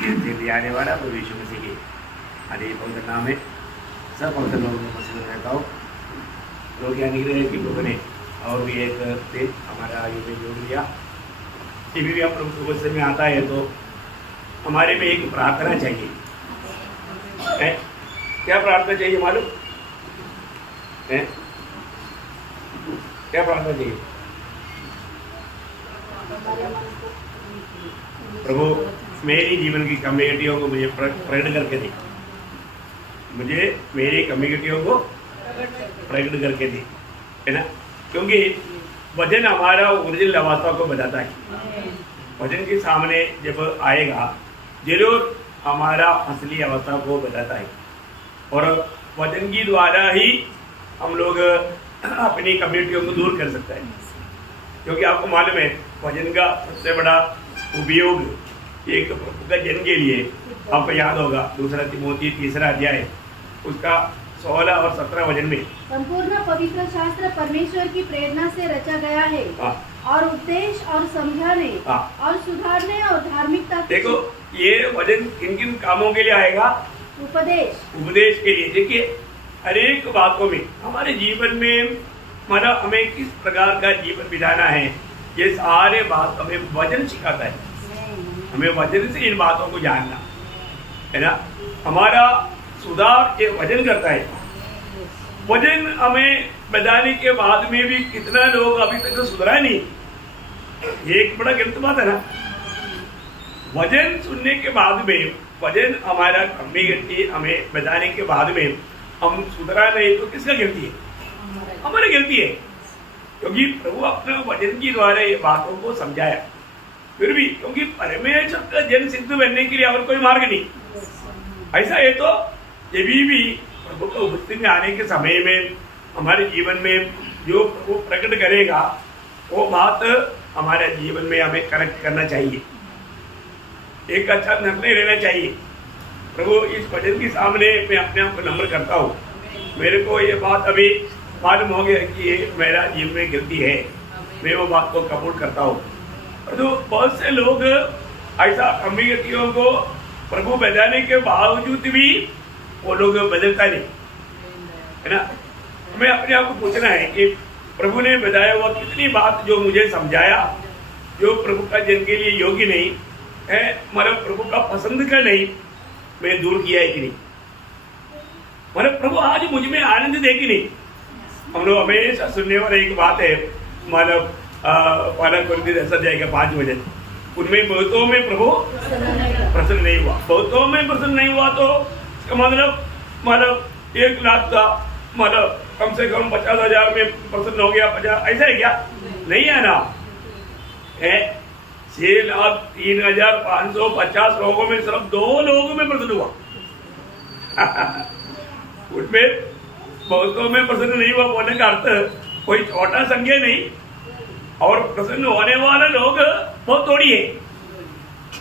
जल्दी आने वाला वो यीशु मसीह के अरे पवित्र नाम है। सब पवित्र लोगों को पसंद रहता हूँ। लोग क्या निकले हैं कि लोगों ने और भी एक दिन हमारा योग लिया। ये भी हम प्रभु गुस्से में आता है तो हमारे में एक प्रार्थना चाहिए है। क्या प्रार्थना चाहिए मालूम है? क्या प्रार्थना चाहिए? प्रभु मेरी जीवन की कम्युनिटियों को मुझे प्रकट करके दे। मुझे मेरी कम्युनिटियों को प्रकट करके दे, है ना? क्योंकि वजन हमारा ओरिजिनल अवस्था को बताता है। वजन के सामने जब आएगा जरूर हमारा असली अवस्था को बताता है। और वजन की द्वारा ही हम लोग अपनी कम्युनिटियों को दूर कर सकते हैं। क्योंकि आपको मालूम है वजन का सबसे बड़ा उपयोग एक प्रभु का जन के लिए आपको याद होगा, दूसरा तिमोथी 3 अध्याय उसका 16 और 17 वजन में संपूर्ण पवित्र शास्त्र परमेश्वर की प्रेरणा से रचा गया है और उपदेश और समझाने और सुधारने और धार्मिकता। देखो ये वजन किन किन कामों के लिए आएगा? उपदेश के लिए। देखिए हर एक बातों में हमारे जीवन में हमारा हमें किस प्रकार का जीवन बिताना है, ये सारे बात हमें वजन सिखाता है। हमें वजन से इन बातों को जानना है ना। हमारा सुधार ये वजन करता है। वजन हमें बताने के बाद में भी कितना लोग अभी तक तो सुधरा नहीं, ये एक बड़ा गलत बात है ना। वजन सुनने के बाद में वजन हमारा कम्युनिटी हमें बताने के बाद में हम सुधरा नहीं तो किसका गलती है? हमारी गलती है। क्योंकि प्रभु अपने वचन के द्वारा ये बातों को समझाया। फिर भी क्योंकि परमेश्वर का जन सिद्ध बनने के लिए और कोई मार्ग नहीं ऐसा है। तो ये भी प्रभु को उपस्थिति में आने के समय में हमारे जीवन में जो प्रभु प्रकट करेगा वो बात हमारे जीवन में हमें करेक्ट करना चाहिए। एक अच्छा निर्णय लेना चाहिए। प्रभु इस वचन के सामने मैं अपने आप को नम्र करता हूँ। मेरे को ये बात अभी मालूम हो गया कि ये मेरा जीवन में गलती है, मैं वो बात को कबूल करता हूँ। तो बहुत से लोग ऐसा कम्युनिटियों को प्रभु बताने के बावजूद भी वो लोग बदलता नहीं, है ना। हमें अपने आप को पूछना है कि प्रभु ने बताया हुआ कितनी बात जो मुझे समझाया जो प्रभु का जन के लिए योग्य नहीं है, मतलब प्रभु का पसंद का नहीं, मैं दूर किया है कि नहीं। मतलब प्रभु आज मुझ में आनंद दे कि नहीं। हम लोग हमेशा सुनने वाला एक बात है, मतलब पाला कोरिन्थियों ऐसा जाएगा 5 वचन, उनमें बहुतों में प्रभु प्रसन्न नहीं हुआ। बहुतों में प्रसन्न नहीं हुआ तो इसका मतलब 1 लाख का मतलब कम से कम 50,000 में प्रसन्न हो गया 50, ऐसा है क्या? नहीं है ना। है 6,03,550 लोगों में सिर्फ 2 लोगों में प्रसन्न हुआ। उसमें बहुतों में प्रसन्न नहीं हुआ बोलने का अर्थ कोई छोटा संख्या नहीं, और प्रसन्न होने वाले लोग बहुत थोड़ी है,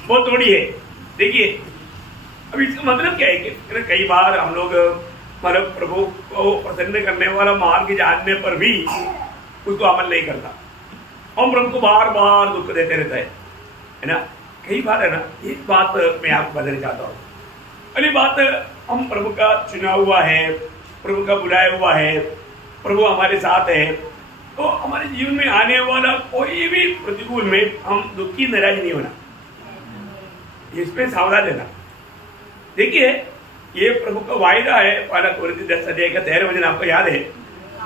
बहुत थोड़ी है। देखिए अब इसका मतलब क्या है कि कई बार हम लोग मतलब प्रभु को प्रसन्न करने वाला मार्ग जानने पर भी उसको अमल नहीं करता। हम प्रभु को बार बार दुख देते रहता है ना। कई बार है ना, एक बात मैं आपको बताना चाहता हूँ। पहली बात, हम प्रभु का चुना हुआ है, प्रभु का बुलाया हुआ है, प्रभु हमारे साथ है, तो हमारे जीवन में आने वाला कोई भी प्रतिकूल में हम दुखी नाराज नहीं होना, इसमें सावधान रहना। देखिए ये प्रभु का वायदा है। पाला कोरिन्थियों 10 अध्याय का 13 वचन आपको याद है।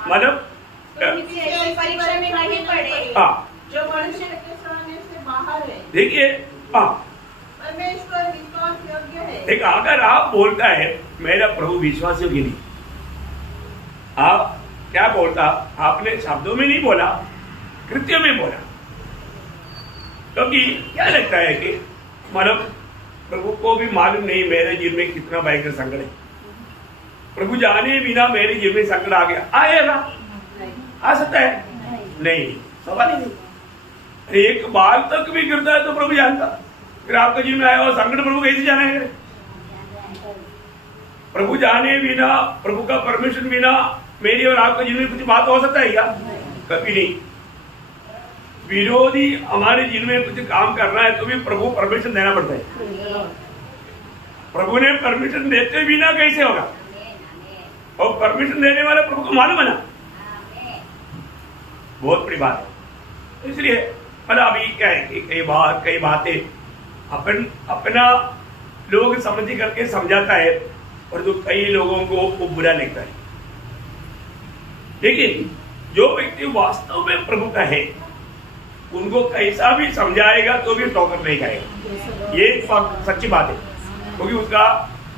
मतलब परीक्षा में नहीं पड़े जो मनुष्य के सामने से बाहर है। देखिए परमेश्वर विश्वास योग्य है। एक अगर आप बोलता है मेरा प्रभु विश्वास योग्य नहीं, आप क्या बोलता? आपने शब्दों में नहीं बोला, कृत्यों में बोला। क्योंकि क्या लगता है कि मतलब प्रभु को भी मालूम नहीं मेरे जीवन में कितना भयंकर संकट है। प्रभु जाने बिना मेरे जीवन में संकट आ गया, आएगा, आ सकता है? नहीं, सवाल ही नहीं। एक बाल तक भी गिरता है तो प्रभु जानता, फिर आपके जीवन में आया और संकट प्रभु कैसे जाना है? प्रभु जाने बिना, प्रभु का परमिशन बिना मेरी और आपके जीवन में कुछ बात हो सकता है क्या? कभी नहीं। विरोधी हमारे जीवन में कुछ काम करना है तो भी प्रभु परमिशन देना पड़ता है। प्रभु ने परमिशन देते बिना कैसे होगा? और परमिशन देने वाला प्रभु को मालूम है ना, बहुत बड़ी बात है। इसलिए मतलब अभी क्या है कि कई बातें अपना लोग समझ करके समझाता है और तो कई लोगों को वो बुरा लगता है। लेकिन जो व्यक्ति वास्तव में प्रभु का है उनको कैसा भी समझाएगा तो भी ठोकर नहीं खाएगा। ये सच्ची बात है, क्योंकि उसका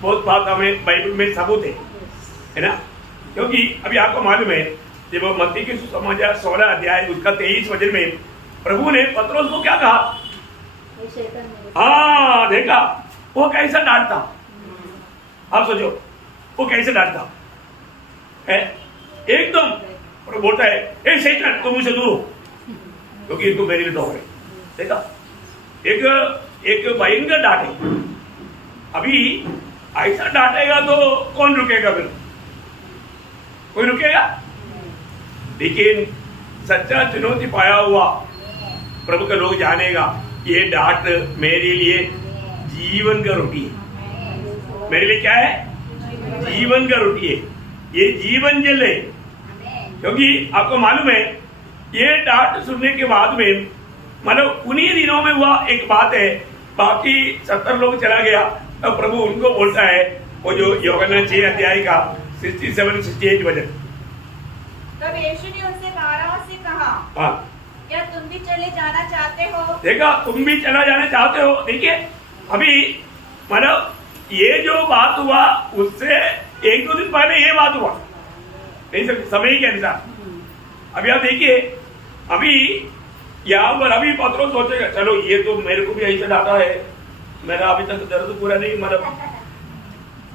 बहुत बात हमें बाइबल में सबूत है ना। क्योंकि अभी आपको मालूम है जब मत्ती की सुसमाचार 16 अध्याय उसका 23 वचन में प्रभु ने पतरस को क्या कहा? हाँ देखा वो कैसा डांटता। आप सोचो वो कैसे डांटता है। एकदम प्रभु बोलता है ए शैतान तुम मुझसे दूर हो, क्योंकि तू मेरे लिए डॉग है। देखा एक भयंकर डांट है। अभी ऐसा डांटेगा तो कौन रुकेगा? फिर कोई रुकेगा? लेकिन सच्चा चुनौती पाया हुआ प्रभु का लोग जानेगा ये डांट मेरे लिए जीवन का रोटी है। मेरे लिए क्या है? जीवन का रोटी है, ये जीवन जल है। क्योंकि आपको मालूम है ये डांट सुनने के बाद में मतलब उन्हीं दिनों में हुआ एक बात है, बाकी 70 लोग चला गया तो प्रभु उनको बोलता है वो जो यूहन्ना 6 अध्याय का 67-68 वचन। तब यीशु ने उनसे 12 से कहा, हाँ क्या तुम भी चले जाना चाहते हो? देखा तुम भी चला जाना चाहते हो। देखिए अभी मतलब ये जो बात हुआ उससे 1-2 दिन पहले ये बात हुआ नहीं समय के अनुसार। अभी आप देखिए अभी यहाँ पर अभी पतरस सोचेगा चलो ये तो मेरे को भी ऐसा डांटा है, मेरा अभी तक दर्द पूरा नहीं, मतलब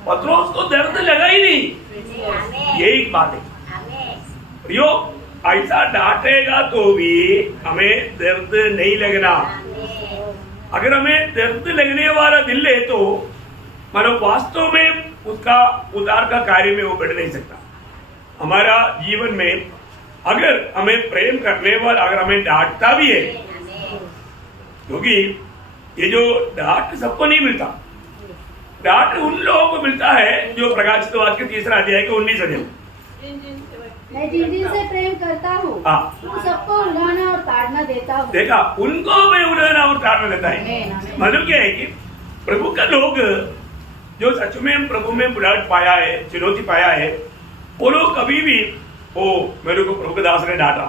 पतरस को दर्द लगा ही नहीं। ये एक बात है यो ऐसा डांटेगा तो भी हमें दर्द नहीं लगना। अगर हमें दर्द लगने वाला दिल है तो मतलब वास्तव में उसका उद्धार का कार्य में वो बढ़ नहीं सकता। हमारा जीवन में अगर हमें प्रेम करने वाला अगर हमें डांटता भी है, क्योंकि ये जो डांट सबको नहीं मिलता, डांट उन लोगों को मिलता है जो प्रकाशित वाक्य के 3 अध्याय के 19 वचन। मैं जिन से प्रेम करता हूँ सबको उड़ाना और ताड़ना देता हूँ। देखा उनको मैं उड़ाना और ताड़ना देता है। मतलब क्या है कि प्रभु का लोग जो सच में प्रभु में बुलाहट पाया है, चुनौती पाया है, वो लोग कभी भी ओ मेरे को प्रभु के दास ने डांटा।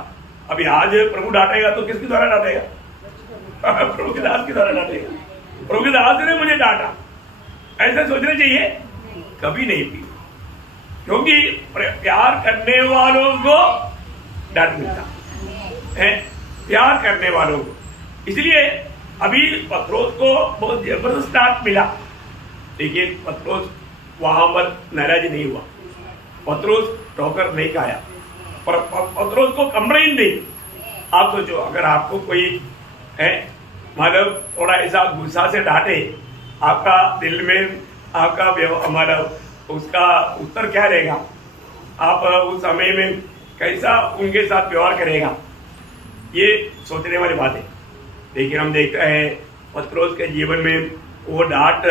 अभी आज प्रभु डांटेगा तो किसके द्वारा डांटेगा? प्रभु के दास के द्वारा डांटेगा। प्रभु के दास ने मुझे डांटा ऐसा सोचना चाहिए? कभी नहीं भी, क्योंकि प्यार करने वालों को डांट मिलता है, प्यार करने वालों को। इसलिए अभी पतरस को बहुत जबरदस्त डांट मिला, लेकिन पतरस वहां पर नाराज नहीं हुआ, पतरस ठोकर नहीं खाया, पर पतरस को कंप्लेंट नहीं। आप सोचो अगर आपको कोई है मतलब थोड़ा ऐसा गुस्सा से डांटे, आपका दिल में आपका हमारा उसका उत्तर क्या रहेगा? आप उस समय में कैसा उनके साथ व्यवहार करेगा? ये सोचने वाली बात है। लेकिन हम देखते हैं पतरस के जीवन में वो डांट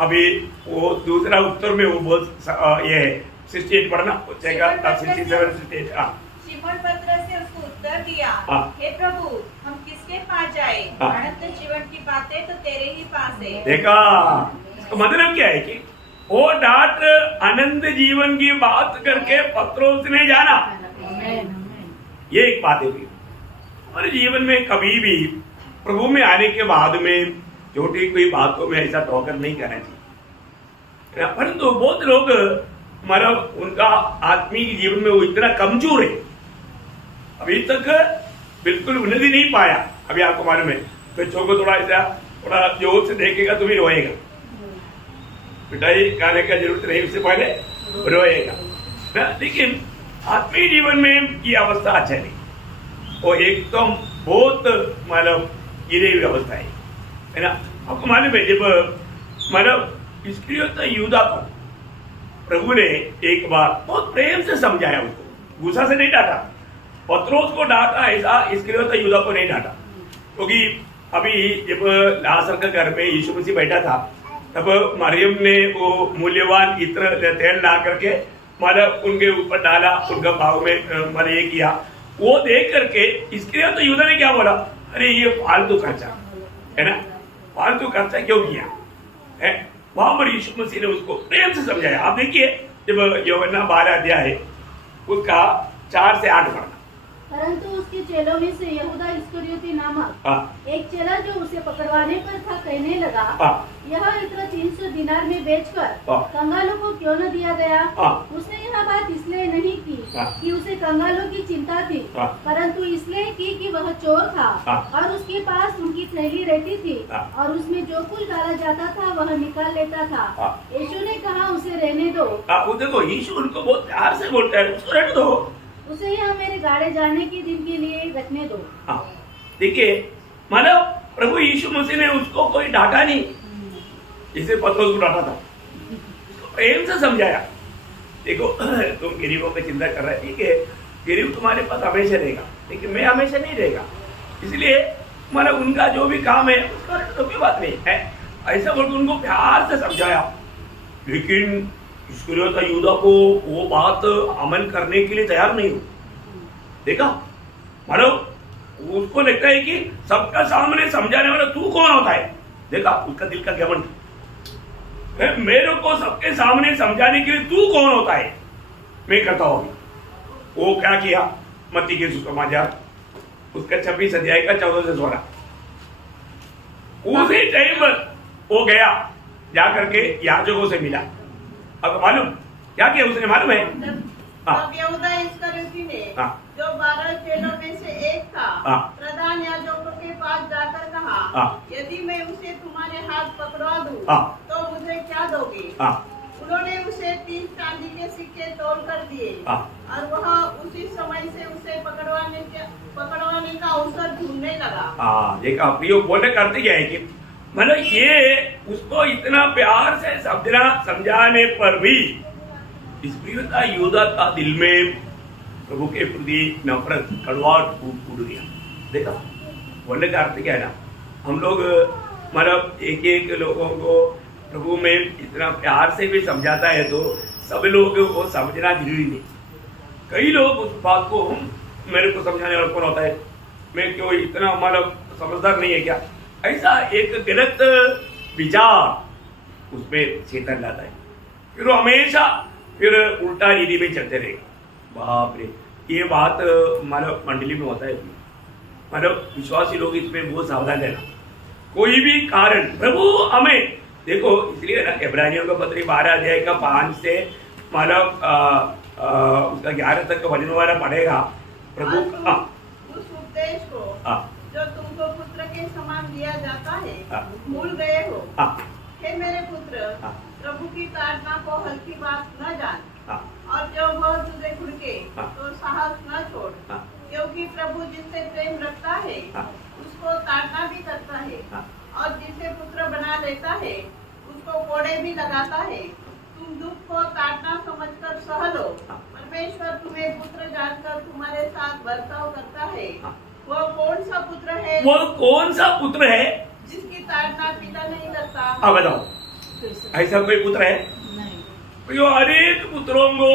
अभी वो दूसरा उत्तर में वो बहुत ये है 68 पढ़ना 67-68। शिमोन पतरस ने उसको उत्तर दिया, हे प्रभु हम किसके पास जाए? अनंत जीवन की बातें तो तेरे ही पास है। देखा इसका मतलब क्या है कि वो डांट अनंत जीवन की बात करके पतरस ने जाना। ये एक बात है। हमारे जीवन में कभी भी प्रभु में आने के बाद में छोटी कोई बातों में ऐसा ठोकर नहीं करना चाहिए। परंतु बहुत लोग मतलब उनका आत्मिक जीवन में वो इतना कमजोर है, अभी तक बिल्कुल उन्नति नहीं पाया। अभी आपको मालूम है बच्चों को थोड़ा जोर से देखेगा तो भी रोएगा, मिठाई खाने का जरूरत नहीं, उससे पहले रोएगा ना। लेकिन आत्मिक जीवन में ये अवस्था अच्छा नहीं, वो एकदम बहुत मतलब गिरी हुई अवस्था है ना। आपको मालूम है जब मतलब इस्करियोत यूदा को प्रभु ने एक बार बहुत प्रेम से समझाया, उसको गुस्सा से नहीं डांटा। पतरस को डांटा ऐसा इस्करियोत यूदा को नहीं डांटा, क्योंकि अभी जब लाजर के घर में यीशु मसीह बैठा था तब मरियम ने वो मूल्यवान इत्र तेल ला करके मतलब उनके ऊपर डाला, उनका भाव में मतलब ये किया। वो देख करके इसके लिए तो यूदा ने क्या बोला, अरे ये फालतू खर्चा है ना, फालतू खर्चा क्यों किया है। वहां पर यीशु मसीह ने उसको प्रेम से समझाया। आप देखिए जब यूहन्ना 12 अध्याय है उसका 4 से 8 पढ़ना। परंतु उसके चेलों में से यहूदा इस्करियोती नामक एक चेला जो उसे पकड़वाने पर था कहने लगा, यह इत्र 300 दिनार में बेचकर कंगालों को क्यों न दिया गया। उसने यह बात इसलिए नहीं की कि उसे कंगालों की चिंता थी, परंतु इसलिए की कि वह चोर था और उसके पास उनकी थैली रहती थी और उसमें जो कुछ डाला जाता था वह निकाल लेता था। यीशु ने कहा, उसे रहने दो। देखो यीशु उनको बहुत प्यार से बोलता है, उसको रहने दो, उसे यहाँ मेरे गाड़े जाने के दिन के लिए रखने दो। देखिए मतलब प्रभु यीशु मसीह ने उसको कोई डांटा नहीं, जिसे पत्रोस को डांटा था, उसको प्रेम से समझाया। देखो तुम गरीबों की चिंता कर रहे थे, ठीक है, गरीब तुम्हारे पास हमेशा रहेगा, लेकिन मैं हमेशा नहीं रहेगा, इसलिए मतलब उनका जो भी काम है उसका तो कोई बात नहीं है, ऐसा बोल उनको प्यार से समझाया। लेकिन इस्करियोता यूदा को वो बात अमल करने के लिए तैयार नहीं हो। देखा मतलब उसको लगता है कि सबका सामने समझाने वाला तू कौन होता है। देखा उसका दिल का घमंड, मेरे को सबके सामने समझाने के लिए तू कौन होता है, मैं करता हूं। वो क्या किया, मत्ती के सुसमाचार उसका 26 अध्याय का 14 से 16, उसी टाइम वो गया जा करके याजकों से मिला। अब मालूम क्या किया उसने, मालूम है? तब यहूदा इस्करियोती ने जो 12 चेलों में से एक था प्रधान याजकों के पास जाकर कहा, यदि मैं उसे तुम्हारे हाथ पकड़वा दूं तो मुझे क्या दोगे। उन्होंने उसे 30 चांदी के सिक्के तोल कर दिए और वह उसी समय से उसे पकड़वाने का अवसर ढूंढने लगा। देखा प्रियो बोलने करते क्या है कि मतलब ये उसको इतना प्यार से समझाने पर भी इस्करियोता यूदा का दिल में प्रभु के प्रति नफरत कड़वाहट फूट गया। देखा बोलने का अर्थ क्या है ना, हम लोग मतलब एक एक लोगों को प्रभु में इतना प्यार से भी समझाता है तो सब लोग वो समझना जरूरी नहीं। कई लोग उस बात को मेरे को समझाने वाला कौन होता है, मैं क्यों इतना मतलब समझदार नहीं है क्या, ऐसा एक गलत विचार उसमें चेतन लाता है, फिर वो हमेशा फिर उल्टा रीति में चलते रहेगा। बाप रे, ये बात मतलब मंडली में होता है, मतलब विश्वासी लोग इसमें बहुत सावधान रहना। कोई भी कारण प्रभु हमें देखो, इसलिए ना इब्रानियों का पत्री 12 अध्याय का 5 से मतलब उसका 11 तक का वचन वाला पढ़ेगा। प्रभु उस उपदेश को जो तुमको पुत्र के समान दिया जाता है भूल गए हो। हे मेरे पुत्र, प्रभु की ताड़ना को हल्की बात न जान और जो वह तुझे घुड़के तो साहस न छोड़, क्योंकि प्रभु जिससे प्रेम रखता है उसको ताड़ना भी करता है और जिसे पुत्र बना लेता है उसको कोड़े भी लगाता है। तुम दुख को ताड़ना समझकर सह लो, परमेश्वर तुम्हें पुत्र जानकर तुम्हारे साथ बर्ताव करता है। वो कौन सा पुत्र है, वो कौन सा पुत्र है जिसकी ताड़ना पिता नहीं करता। अब बताओ, ऐसा कोई पुत्र है? जो अनेक पुत्रों को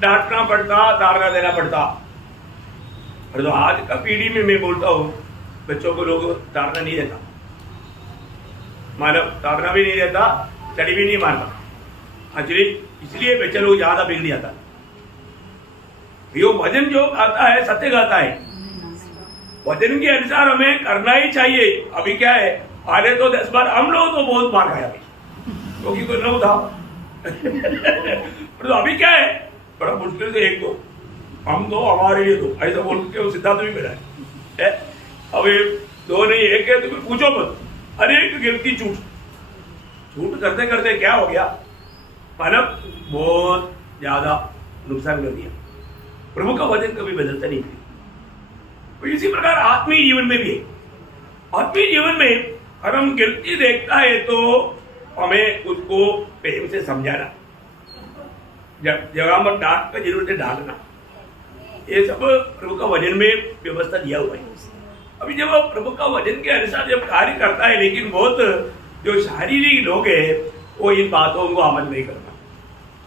डांटना पड़ता, ताड़ना देना पड़ता। और तो आज का पीढ़ी में मैं बोलता हूँ बच्चों को लोग ताड़ना नहीं देता, मानव ताड़ना भी नहीं देता, चढ़ी भी नहीं मारता। एक्चुअली इसलिए बच्चे लोग ज्यादा बिगड़ जाता। यो वजन जो आता है सत्य गाता है, वजन के अनुसार हमें करना ही चाहिए। अभी क्या है, पहले तो 10 बार हम लोग तो बहुत मार खाया क्योंकि कोई न था तो अभी क्या है, बड़ा मुश्किल से एक दो, हम दो हमारे लिए दो, ऐसा बोल के सिद्धांत भी मेरा है। अभी 2 नहीं 1 है तो फिर पूछो मत, अनेक गिनती झूठ करते करते क्या हो गया, मानव बहुत ज्यादा नुकसान कर दिया। प्रभु का वचन कभी बदलता नहीं। तो इसी प्रकार आत्मीय जीवन में भी है। आत्मीय जीवन में अगर हम गिनती देखता है तो हमें उसको प्रेम से समझाना, जगह पर डांट का जरूरत है डालना, ये सब प्रभु का वचन में व्यवस्था दिया हुआ है। अभी जब प्रभु का वचन के अनुसार जब कार्य करता है, लेकिन बहुत जो शारीरिक लोग है वो इन बातों को अमल नहीं करना।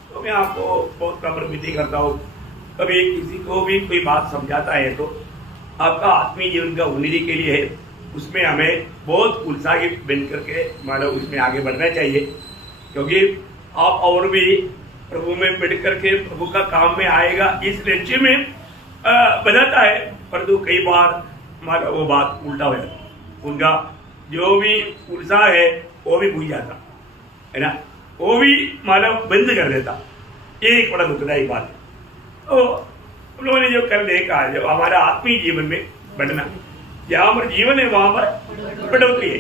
तो मैं आपको बहुत कम विनती करता हूँ, कभी किसी को भी कोई बात समझाता है तो आपका आत्मीय जीवन का उन्नति के लिए है, उसमें हमें बहुत उत्साहित बन करके मानो उसमें आगे बढ़ना चाहिए, क्योंकि आप और भी प्रभु में बढ़ करके प्रभु का काम में आएगा इस लक्ष्य में बताता है। परंतु कई बार मानो वो बात उल्टा हो जाता, उनका जो भी उत्साह है वो भी भूल जाता है ना, वो भी मानो बंद कर देता। ये एक बड़ा दुखदायी बात है। तो हम लोगों ने जो कल देखा, जब हमारा आत्मीय जीवन में बढ़ना, जहाँ पर जीवन है वहां पर बढ़ोतरी है,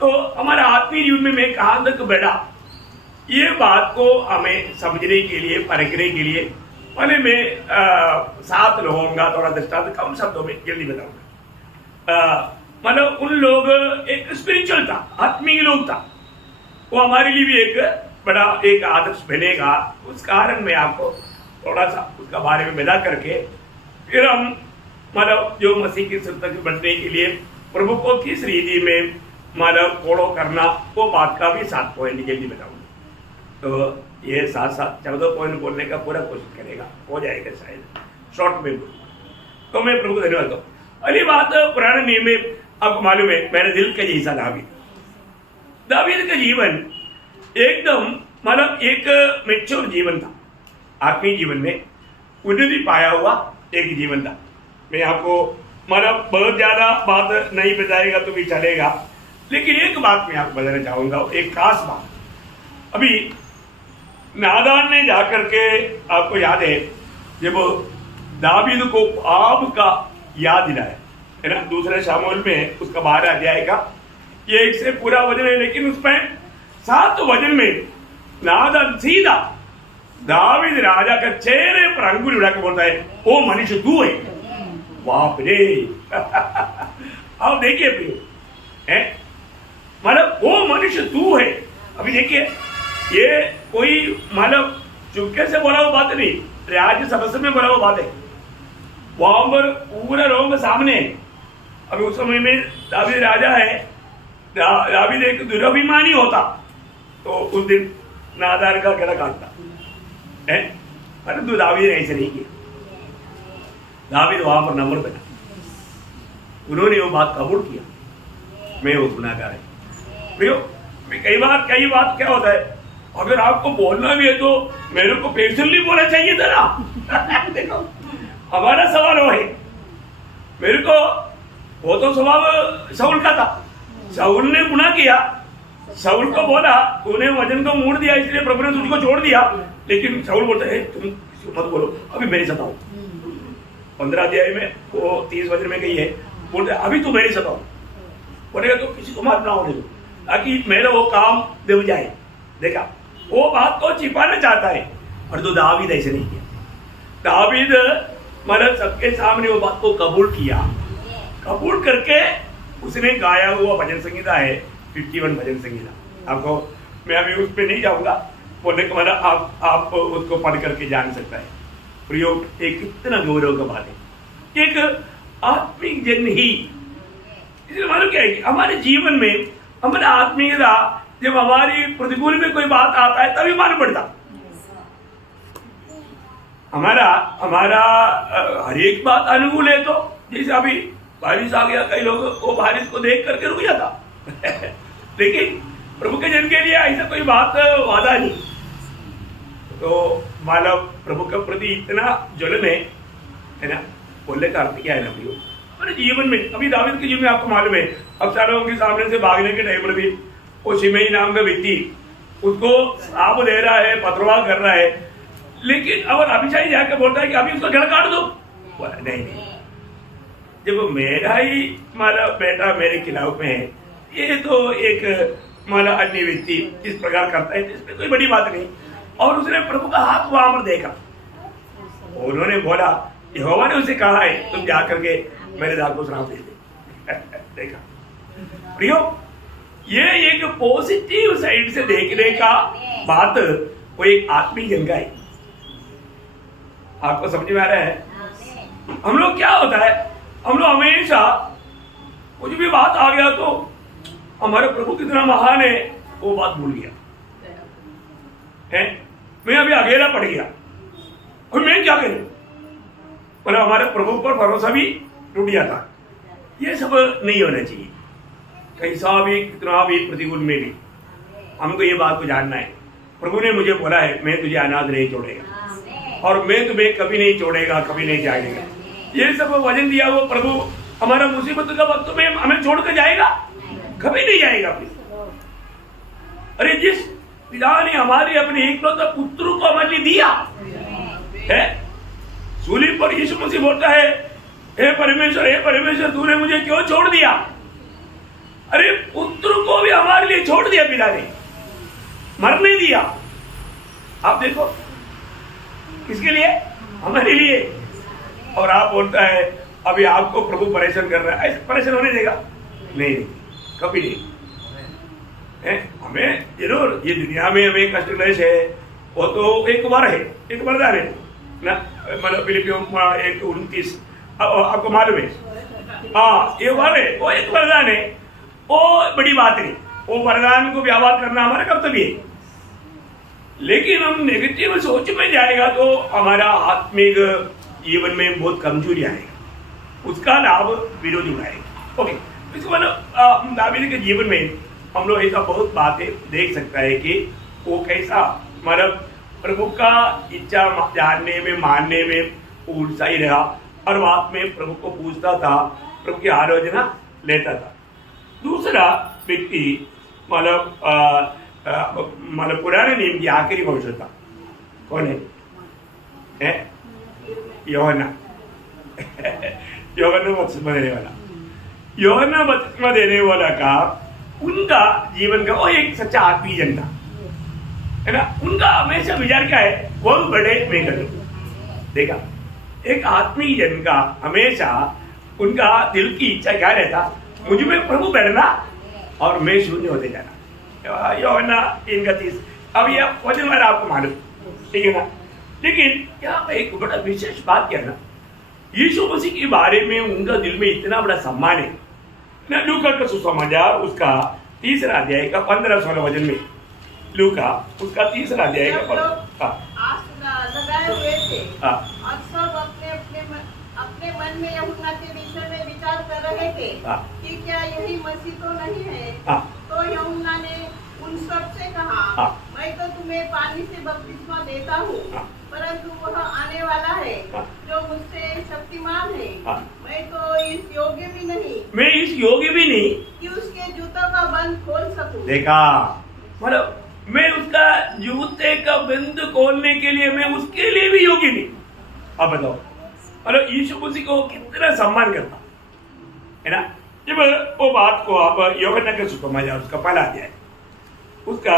तो हमारा आत्मीय जीवन में मैं कहाँ तक बढ़ा, ये बात को हमें समझने के लिए, परखने के लिए पहले मैं 7 लोगों का थोड़ा दृष्टांत कम शब्दों में जल्दी बताऊंगा। मतलब उन लोग एक स्पिरिचुअल था, आत्मीय लोग था, वो हमारे लिए भी एक बड़ा एक आदर्श बनेगा। उस कारण में आपको थोड़ा सा उसका बारे में बता करके फिर हम मतलब जो मसीह की सत्ता के बढ़ने के लिए प्रभु को किस रीति में मतलब फॉलो करना, वो बात का भी 7 पॉइंट जल्दी बताऊंगा। तो ये 7 14 पॉइंट बोलने का पूरा कोशिश करेगा, हो जाएगा शायद शॉर्ट में। तो मैं प्रभु धन्यवाद दूं। अगली बात, पुराने नियम में आपको मालूम है मेरे दिल का जैसा दावीद का जीवन एकदम मतलब एक मैच्योर जीवन था, आत्मीय जीवन में उन्नति पाया हुआ एक जीवन था। मैं आपको मतलब बहुत ज्यादा बात नहीं बताएगा तो भी चलेगा, लेकिन एक बात मैं आपको बताना चाहूंगा, एक खास बात। अभी नादान ने जाकर के, आपको याद है जब दावीद को पाप का याद दिलाया है ना, दूसरे शामूएल में उसका 12 अध्याय का ये 1 से पूरा वचन है, लेकिन उसमें 7 वचन में नादान सीधा दावीद राजा का चेहरे पर अंगुली उड़ा के बोलता है, ओ मनुष्य तू है। बाप रे अब देखिए प्रियो, मतलब वो मनुष्य तू है। अभी देखिए, ये कोई मतलब चुपके से बोला हुआ बात नहीं, राज्य सदस्य में बोला हुआ बात है, वहां पर पूरा लोगों के सामने। अभी उस समय में दावीद राजा है, दावीद एक दुराभिमानी होता तो उस दिन नादान का गला काटता है, परंतु दावीद ने ऐसे नहीं किया। दावीद वहां पर नम्र बना, उन्होंने वो बात कबूल किया, मैं वो गुनाहगार है। कई बात क्या होता है, अगर आपको बोलना भी है तो मेरे को पेशेंटली बोलना चाहिए था ना। देखो हमारा सवाल वो है, मेरे को वो तो स्वभाव शाऊल का था, शाऊल ने गुनाह किया, शाऊल को बोला तूने वचन को मोड़ दिया इसलिए प्रभु ने तुझको छोड़ दिया, लेकिन शाऊल बोलता है तुम किसी को मत बोलो, अभी मेरी सताओ। 15 अध्याय में वो 30 वचन में गई है, बोलते अभी तू मेरी सताओ, बोलेगा तो किसी को मत ना होने दो ताकि मेरा वो काम दब जाए। देखा, वो बात को छिपाना चाहता है, और तो दावीद ऐसे नहीं किया। दावीद मतलब सबके सामने वो बात को कबूल किया, कबूल करके उसने गाया हुआ भजन संगीता है 51 भजन संगीता। आपको मैं अभी उस पर नहीं जाऊंगा, बोलने का मतलब आप उसको पढ़ करके जान सकता है। प्रयोग एक कितना गौरव का बात है, एक आत्मिक जन ही। इसलिए मालूम क्या है कि हमारे जीवन में हमारा आत्मीयता जब हमारी प्रतिकूल में कोई बात आता है तभी मालूम पड़ता। हमारा हर एक बात अनुकूल है, तो जैसे अभी बारिश आ गया, कई लोग वो बारिश को देख करके रुक जाता लेकिन प्रभु के जन के लिए ऐसा कोई बात वादा नहीं। तो मानव प्रभु के प्रति इतना ज्वलन है ना, बोलने का अर्थ क्या है ना प्रियो, हमारे जीवन में। अभी दावीद के जीवन में आपको मालूम है, अबशालोम के सामने से भागने के टाइम पर भी वो शिमई नाम का व्यक्ति उसको श्राप दे रहा है, पथरवाह कर रहा है, लेकिन अगर अभिषाई जाकर बोलता है कि अभी उसका घर काट दो, नहीं, जब मेरा ही मारा बेटा मेरे खिलाफ में है, ये तो एक माला अन्य व्यक्ति इस प्रकार करता है, इसमें कोई बड़ी बात नहीं। और उसने प्रभु का हाथ वहां पर देखा, उन्होंने बोला, यहोवा ने उसे कहा है तुम जाकर के मेरे दास को श्राप दे दे। देखा प्रियो, ये एक पॉजिटिव साइड से देखने का बात, वो एक आत्मिक जंगा है। आपको समझ में आ रहा है? हम लोग क्या होता है, हम लोग हमेशा कुछ भी बात आ गया तो हमारे प्रभु कितना महान है वो बात भूल गया। है, मैं अभी अकेला पड़ गया और मैं क्या करूं? मतलब हमारे प्रभु पर भरोसा भी टूट जाता। ये सब नहीं होना चाहिए। कैसा भी कितना भी प्रतिकूल में भी हमको ये बात को जानना है, प्रभु ने मुझे बोला है मैं तुझे अनाथ नहीं छोड़ेगा और मैं तुम्हें कभी नहीं छोड़ेगा, कभी नहीं जाएगा। ये सब वचन दिया वो प्रभु हमारा मुसीबत का वक्त में हमें छोड़कर जाएगा? कभी नहीं जाएगा। अरे जिस पिता ने हमारे अपने एकलौते पुत्र को हमारे लिए दिया है, सूली पर यीशु मसीह बोलता है हे परमेश्वर तूने मुझे क्यों छोड़ दिया? अरे पुत्र को भी हमारे लिए छोड़ दिया पिता ने, मरने दिया। आप देखो किसके लिए? हमारे लिए। और आप बोलता है अभी आपको प्रभु परेशान कर रहा है, ऐसे परेशान होने देगा? नहीं, कभी नहीं। हमें जरूर ये दुनिया में हमें कष्ट क्लेश है, वो तो एक बार है, एक वरदान है ना। मतलब फिलिपियों 1:29 आपको मालूम है। हाँ, ये बार है, वो एक वरदान है, वो बड़ी बात नहीं। वो वरदान को व्यवहार करना हमारा कर्तव्य है। लेकिन हम नेगेटिव सोच में जाएगा तो हमारा आत्मिक जीवन में बहुत कमजोरी आएगा, उसका लाभ विरोध उठाएगा। ओके, इसको मतलब दावीद के जीवन में हम लोग ऐसा बहुत बातें देख सकता है कि वो कैसा मतलब प्रभु का इच्छा जानने में मानने में उत्साही रहा, हर बात में प्रभु को पूछता था, प्रभु की आलोचना लेता था। दूसरा व्यक्ति मतलब पुराने नियम की आखिरी भविष्यता कौन है? यूहन्ना बपतिस्मा देने वाला। यूहन्ना बपतिस्मा देने वाला का उनका जीवन का वो एक सच्चा आत्मीय जन था, है ना। उनका हमेशा विचार क्या है? वो बड़े मैं करूं। देखा, एक आत्मीय जन का हमेशा उनका दिल की इच्छा क्या रहता? मुझ में प्रभु बैठना और मैं शून्य होते जाना। यूहन्ना 3:30। अब यह वचन वाला आपको मालूम, ठीक है ना। लेकिन यहाँ एक बड़ा विशेष बात क्या है ना, यीशु मसीह के बारे में उनका दिल में इतना बड़ा सम्मान है ना। लूका का सुसमाचार उसका 3 अध्याय का 15-16 वचन में, लूका उसका 3 अध्याय का लगाए हुए थे और सब अपने मन में यूहन्ना के विषय में विचार कर रहे थे कि क्या यही मसीह तो नहीं है। तो यूहन्ना ने उन सब से कहा, मैं तो तुम्हें पानी से बपतिस्मा देता हूँ, परंतु वह आने वाला है जो मुझसे शक्तिमान है, मैं तो इस योग्य भी नहीं कि उसके जूतों का बंद खोल सकूं। देखा, मतलब मैं उसका जूते का बंद खोलने के लिए मैं उसके लिए भी योग्य नहीं। अब बताओ, मतलब यीशु मसीह को कितना सम्मान करता है ना। जब वो बात को आप यूहन्ना के सुसमाचार उसका पहला अध्याय उसका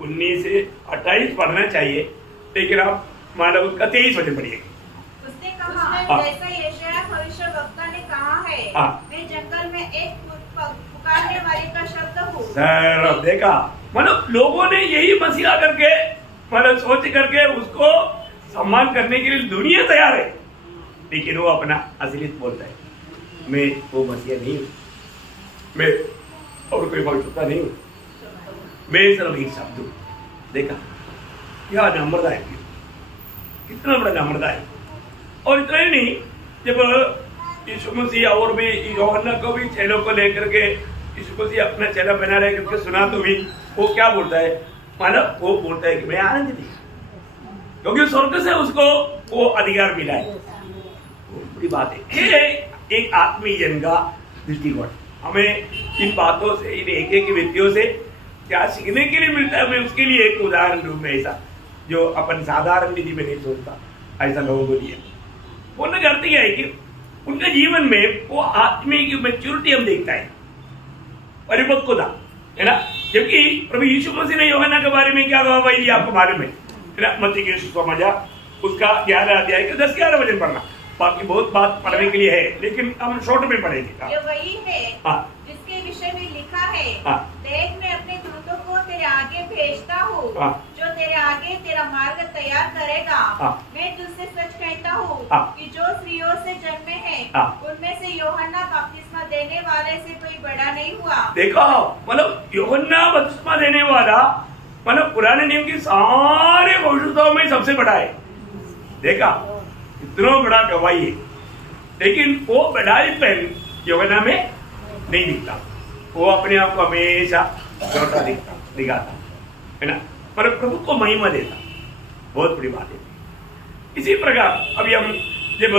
19 से 28 पढ़ना चाहिए, लेकिन आप मानो उसका 23 वचन पढ़िए। उसने कहा, जैसा यशायाह भविष्यवक्ता ने कहा है, मैं जंगल में एक पुकारने वाले का शब्द हूँ। सर देखा, मतलब लोगों ने यही मसीहा करके मतलब सोच करके उसको सम्मान करने के लिए दुनिया तैयार है, लेकिन वो अपना असलियत बोलता है, मैं वो मसीहा नहीं हूँ, मैं और कोई भविष्यवक्ता नहीं हूँ, मैं सिर्फ एक शब्द हूँ। देखा क्या नम्रता है, कितना बड़ा नम्रता है। और इतना ही नहीं, जब यीशु मसीह और भी यूहन्ना को भी चेलों को लेकर के यीशु मसीह अपना चेला बना रहे करके सुना, तो भी वो क्या बोलता है? मतलब वो बोलता है कि मैं आनंदित हूं क्योंकि स्वर्ग से उसको वो अधिकार मिला है। बड़ी बात है, ये एक आत्मीय जन का दृष्टिकोण। हमें इन बातों से, इन एक व्यक्तियों से क्या सीखने के लिए मिलता है, मैं उसके लिए एक उदाहरण रूप में ऐसा जो अपन साधारण विधि में नहीं सोचता, ऐसा लोगों को दिया। बोलने का अर्थ यह है कि उनके जीवन में वो आत्मिक मैच्योरिटी हम देखता है, परिपक्वता, है ना। जबकि प्रभु यीशु मसीह ने यूहन्ना के बारे में क्या कहा भाई आपको मालूम है ना। मत्ती के सुसमाचार उसका 11 अध्याय के 10-11 वचन पढ़ना, बाकी बहुत बात पढ़ने के लिए है, लेकिन हम शॉर्ट में पढ़ेंगे। ये वही है जिसके विषय में लिखा है, देख मैं अपने दूतों को तेरे आगे भेजता हूँ, जो तेरे आगे तेरा मार्ग तैयार करेगा। मैं तुझसे सच कहता हूँ कि जो स्त्रियों से जन्मे हैं उनमें से यूहन्ना बपतिस्मा देने वाले से कोई बड़ा नहीं हुआ। देखो, मतलब यूहन्ना बपतिस्मा देने वाला मतलब पुराने नियम की सारे भविष्यवाणियों में सबसे बड़ा है। देखा इतना बड़ा गवाही है, लेकिन वो बड़ाई पहले यूहन्ना में नहीं दिखता। वो अपने आप को हमेशा छोटा दिखाता है ना, पर प्रभु को महिमा देता। बहुत बड़ी बात है। इसी प्रकार अभी हम जब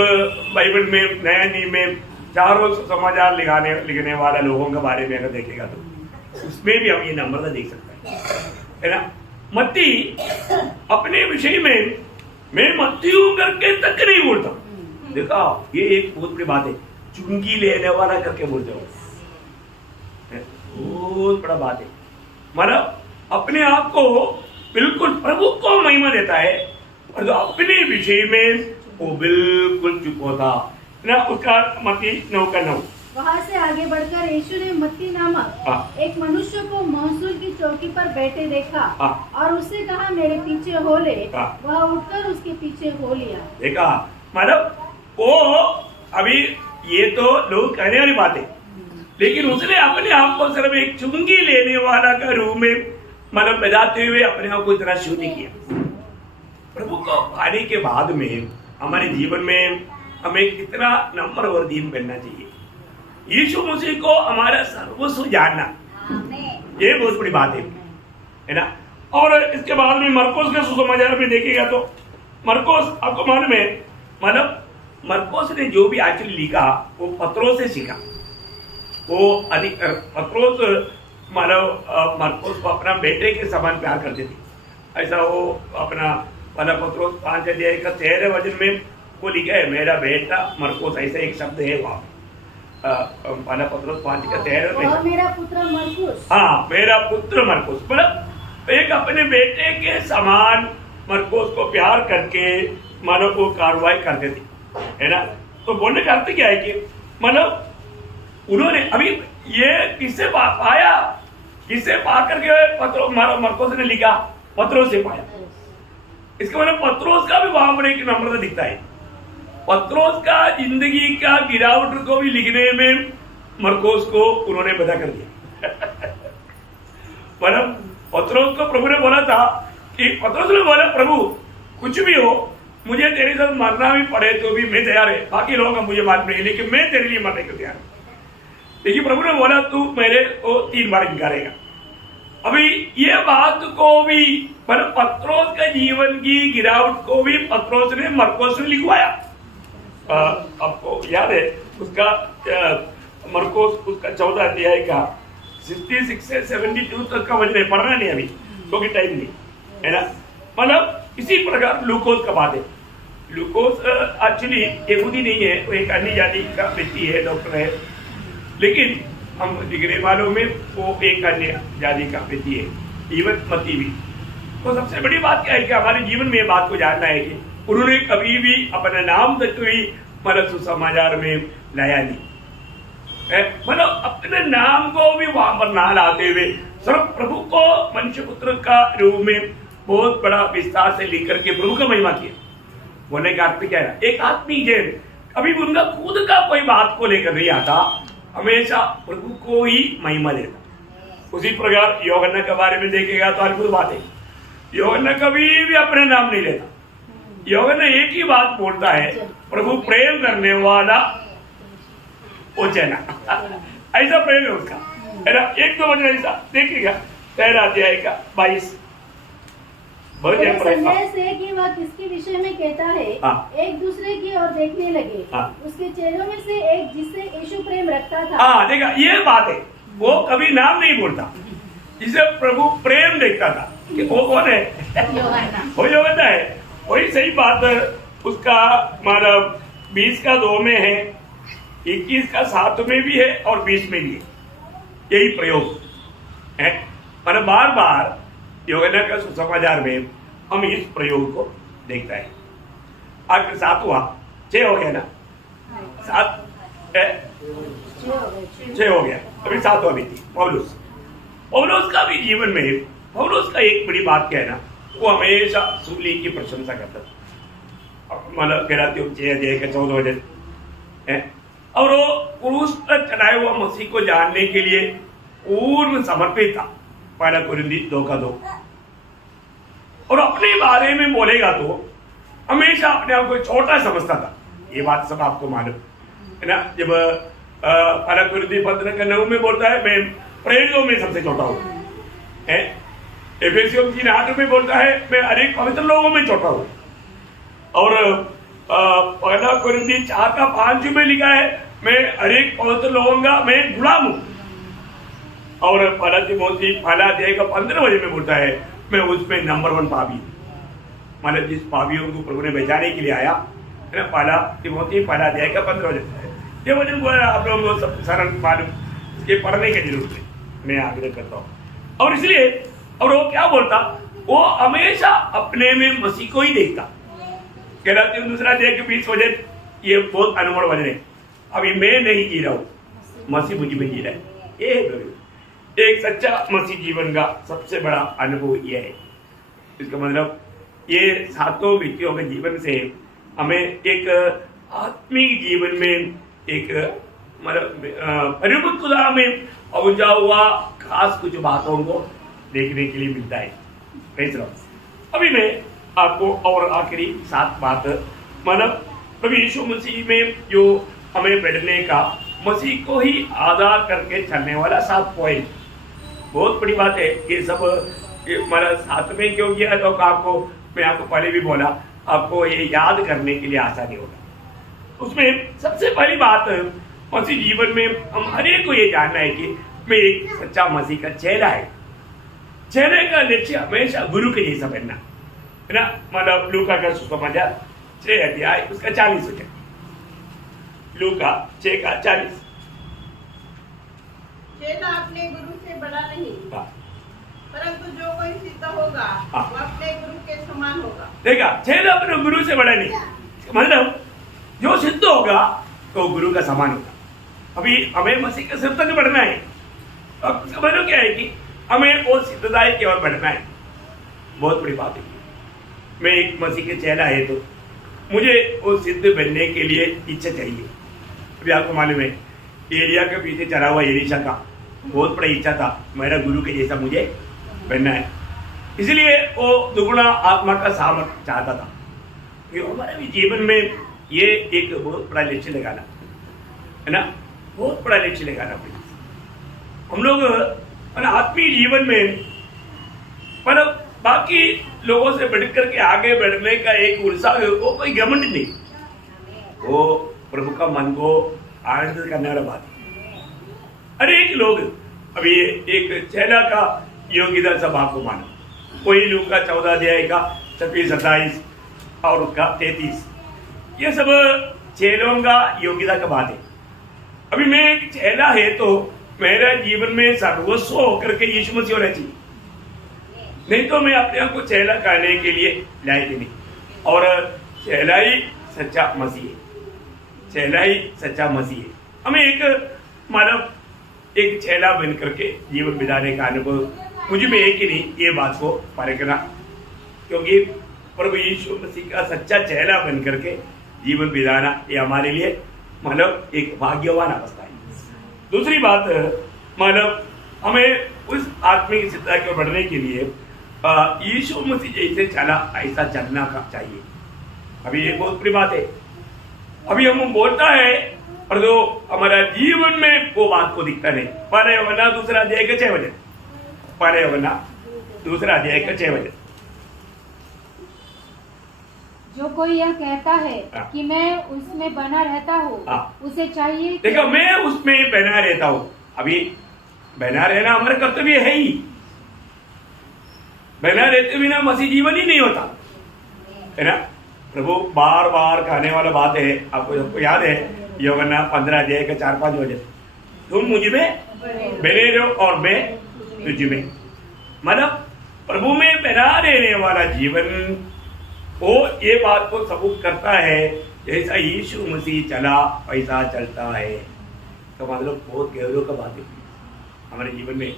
बाइबल में नया नियम में चारों समाचार लिखने वाला लोगों के बारे में अगर देखेगा तो उसमें भी हम ये नम्रता देख सकते हैं, है ना। मत्ती अपने विषय में मैं मत्ती हूं करके तक नहीं बोलता। देखा ये एक बहुत बड़ी बात है, चुंगी लेने वाला करके बोलते हो, बहुत बड़ा बात है। मतलब अपने आप को बिल्कुल प्रभु को महिमा देता है, और जो अपने विषय में वो बिल्कुल चुप होता ना। उसका मत्ती 9:9। वहाँ से आगे बढ़कर यीशु ने मत्ती नामक एक मनुष्य को महसूल की चौकी पर बैठे देखा और उससे कहा मेरे पीछे हो ले। वह उठकर उसके पीछे हो लिया। देखा मतलब वो अभी ये तो लोग कहने वाली बात है, लेकिन उसने अपने आप को सिर्फ एक चुंगी लेने वाला का रूप में मतलब बजाते हुए अपने आप को इतना शुद्ध किया। प्रभु को पाने के बाद में हमारे जीवन में हमें कितना नम्र और दीन बनना चाहिए। यीशु मसीह को हमारा सर्वस्व जानना, ये बहुत बड़ी बात है ना। और इसके बाद में मरकोस के सुसमाचार में देखिएगा तो मरकोस आपको मालूम है, मतलब मरकोस ने जो भी एक्चुअली लिखा वो पत्रोस से सीखा। वो अधिक पत्रोस मतलब मरकोस को अपना बेटे के समान प्यार करते थे। ऐसा वो अपना पहला पत्रोस 5 अध्याय का 13 वचन में वो लिखा है, मेरा बेटा मरकोस, ऐसा एक शब्द है वहाँ पहला पत्रोस 5 का 13 में, मेरा पुत्र मरकुस। हाँ मेरा पुत्र मरकुस, मतलब एक अपने बेटे के समान मरकुस को प्यार करके मानो को कार्रवाई करते थे, है ना। तो बोलने का अर्थ क्या है कि मतलब उन्होंने अभी ये किससे पाया, किससे पा करके मरकुस ने लिखा, पत्रोस से पाया। इसका मतलब पत्रोस का भी वहां पर एक नम्रता दिखता है। पत्रोस का जिंदगी का गिरावट को भी लिखने में मरकोस को उन्होंने बता कर दिया। मतलब पत्रोस को प्रभु ने बोला था कि पत्रोस ने बोला प्रभु कुछ भी हो, मुझे तेरे साथ मरना भी पड़े तो भी मैं तैयार है, बाकी लोगों का मुझे मालूम नहीं, लेकिन मैं तेरे लिए मरने को तैयार हूं। लेकिन प्रभु ने बोला तू मेरे को 3 बार इनकारेगा। अभी ये बात को भी मतलब पत्रोस का जीवन की गिरावट को भी पत्रोस ने मरकोस ने लिखवाया। आपको याद है उसका मरकोस उसका 14 अध्याय का 66 से 72 तक का वचन है, पढ़ना नहीं अभी क्योंकि टाइम नहीं है ना। मतलब इसी प्रकार लूकोस का बात है। लूकोस एक्चुअली यहूदी नहीं है, वो एक अन्य जाति का व्यक्ति है, डॉक्टर है, लेकिन हम लिखने वालों में वो एक अन्य जाति का व्यक्ति है, इवन मत्ती भी। तो सबसे बड़ी बात क्या है कि हमारे जीवन में ये बात को जानना है कि उन्होंने कभी भी अपना नाम तक भी मतलब सुसमाचार में लाया नहीं। मतलब अपने नाम को भी वहां पर ना लाते हुए सिर्फ प्रभु को मनुष्य पुत्र का रूप में बहुत बड़ा विस्तार से लेकर के प्रभु का महिमा किया। बोलने का अर्थ क्या है, एक आदमी है कभी भी उनका खुद का कोई बात को लेकर नहीं आता, हमेशा प्रभु को ही महिमा देता। उसी प्रकार यूहन्ना के बारे में देखेगा तो अद्भुत बात है, यूहन्ना कभी भी अपने नाम नहीं लेता। यूहन्ना एक ही बात बोलता है, प्रभु प्रेम करने वाला वो चैना। ऐसा प्रेम है उसका, है ना। एक तो वचन ऐसा देखिएगा 13 अध्याय का 22 संदेश है कि वह किसके विषय में कहता है। एक दूसरे की ओर देखने लगे। उसके चेलों में से एक जिससे यीशु प्रेम रखता था। देखा ये बात है, वो कभी नाम नहीं बोलता, जिसे प्रभु प्रेम देखता था कि वो कौन है, वो यूहन्ना है। वही सही बात है उसका मतलब 20 का 2 में है, 21 का 7 में भी है और 20 में भी है, यही प्रयोग है। मतलब बार बार यूहन्ना का सुसमाचार में हम इस प्रयोग को देखते हैं। आखिर 7 हुआ, 6 हो गया ना, 7 6 हो गया, अभी 7 भी थी। पौलुस का भी जीवन में पौलुस का एक बड़ी बात क्या है ना, वो हमेशा सूली की प्रशंसा करता था। मतलब गलातियों 6 अध्याय का 14 वचन है, और वो क्रूस पर चढ़ाए हुआ मसीह को जानने के लिए पूर्ण समर्पित था। पहला कुरिन्थी 2 का 2 और अपने बारे में बोलेगा तो हमेशा अपने आप को छोटा समझता था। ये बात सब आपको मालूम है ना। जब फलकुरुदी 15:9 में बोलता है मैं प्रेरितों में सबसे छोटा हूँ, एफेसियों 3:8 में बोलता है मैं अनेक पवित्र लोगों में छोटा हूँ, और पहला कुरिन्थी 4:5 में लिखा है मैं अनेक पवित्र लोगों का मैं गुलाम हूँ, और पहला तिमोथी 15 में बोलता है मैं उसमें नंबर 1 पापी, मतलब जिस पापियों को प्रभु ने बचाने के लिए आया है ना। पहला तिमोथी 15 ये वचन को आप लोगों को सब सरल मालूम, ये पढ़ने की जरूरत है, मैं आग्रह करता हूँ। और इसलिए और वो क्या बोलता, वो हमेशा अपने में मसीह को ही देखता। कहलाती हूँ 2:20 वचन, ये बहुत अनमोल वचन है। अभी मैं नहीं जी रहा हूँ, मसीह मुझ में जी रहा है। ये एक सच्चा मसीह जीवन का सबसे बड़ा अनुभव यह है। इसका मतलब ये सातों व्यक्तियों के जीवन से हमें एक आत्मिक जीवन में एक मतलब परिपक्वता में पहुंचा हुआ खास कुछ बातों को देखने के लिए मिलता है। अभी मैं आपको और आखिरी 7 बात मतलब प्रभु यीशु मसीह में जो हमें बैठने का, मसीह को ही आधार करके चलने वाला 7 पॉइंट, बहुत बड़ी बात है। ये सब मतलब 7 में क्यों किया तो आपको मैं आपको पहले भी बोला, आपको ये याद करने के लिए आसानी होगा। उसमें सबसे पहली बात मसीह जीवन में हम हर एक को ये जानना है कि मैं एक सच्चा मसीह का चेहरा है। चेहरे का लक्ष्य हमेशा गुरु के जैसा बनना है ना। मतलब लूका का सुसमाचार 6 अध्याय उसका 40 वचन, लूका 6:40। चेला अपने गुरु से बड़ा नहीं, परंतु जो कोई सिद्ध होगा वो अपने गुरु के समान होगा। देखा, चेला अपने गुरु से बड़ा नहीं, मतलब जो सिद्ध होगा तो गुरु का समान होगा। अभी हमें मसीह के सिर तक बढ़ना है, अब इसका मतलब क्या है कि हमें वो सिद्धताई की ओर बढ़ना है। बहुत बड़ी बात है। मैं एक मसीह के चेला है तो मुझे वो सिद्ध बनने के लिए इच्छा चाहिए। अभी आपको मालूम है एलिया के पीछे चला हुआ एलीशा का बहुत बड़ी इच्छा था, मेरा गुरु के जैसा मुझे बनना है। इसलिए वो दुगुना आत्मा का सामर्थ्य चाहता था। हमारे भी जीवन में ये एक बहुत बड़ा लक्ष्य लगाना है ना, बहुत बड़ा लक्ष्य लगाना। हम लोग आत्मीय जीवन में मतलब बाकी लोगों से बढ़कर के आगे बढ़ने का एक उत्साह, वो कोई घमंड नहीं, वो प्रभु का मन को आनंदित करने वाला बात है। अनेक लोग अभी एक चेला का योग्यता सब आपको मानो, कोई लूका 14 अध्याय का 26-27 और उसका 33, ये सब चेलों का योग्यता का बात है। अभी मैं एक चेला है तो मेरा जीवन में सर्वस्व होकर के यीशु मसीह होना चाहिए, नहीं तो मैं अपने आप को चेला कहने के लिए लायक नहीं। और चेला ही सच्चा मसीह है, चेला ही सच्चा मसीह है। हमें एक मानव एक चेला बन करके जीवन बिताने का अनुभव मुझ में एक ही नहीं, ये बात को परखना, क्योंकि प्रभु यीशु मसीह का सच्चा चेला बन करके जीवन बिताना ये हमारे लिए मतलब एक भाग्यवान अवस्था है। दूसरी बात मतलब हमें उस आत्मिक सिद्धता की ओर बढ़ने के लिए यीशु मसीह जैसे चला ऐसा चलना का चाहिए। अभी ये बहुत बड़ी बात है। अभी हम बोलता है और जो हमारा जीवन में वो बात को दिखता नहीं। पहले वरना दूसरा अध्याय का 6 वचन, पहले वरना दूसरा अध्याय का 6 वचन। जो कोई यह कहता है कि मैं उसमें बना रहता हूँ, उसे चाहिए देखो मैं उसमें बना रहता हूँ। अभी बना रहना हमारा कर्तव्य है ही, बना रहते बिना मसीह जीवन ही नहीं होता है ना। प्रभु बार बार कहने वाला बात है, आपको सबको याद है, यूहन्ना 15 अध्याय का 4-5 वचन, तुम मुझ में बने रहो और मैं तुझ में। मतलब प्रभु में बना रहने वाला जीवन वो ये बात को सबूत करता है, जैसा यीशु मसीह चला वैसा चलता है। तो मतलब बहुत गौरव का बात है हमारे जीवन में।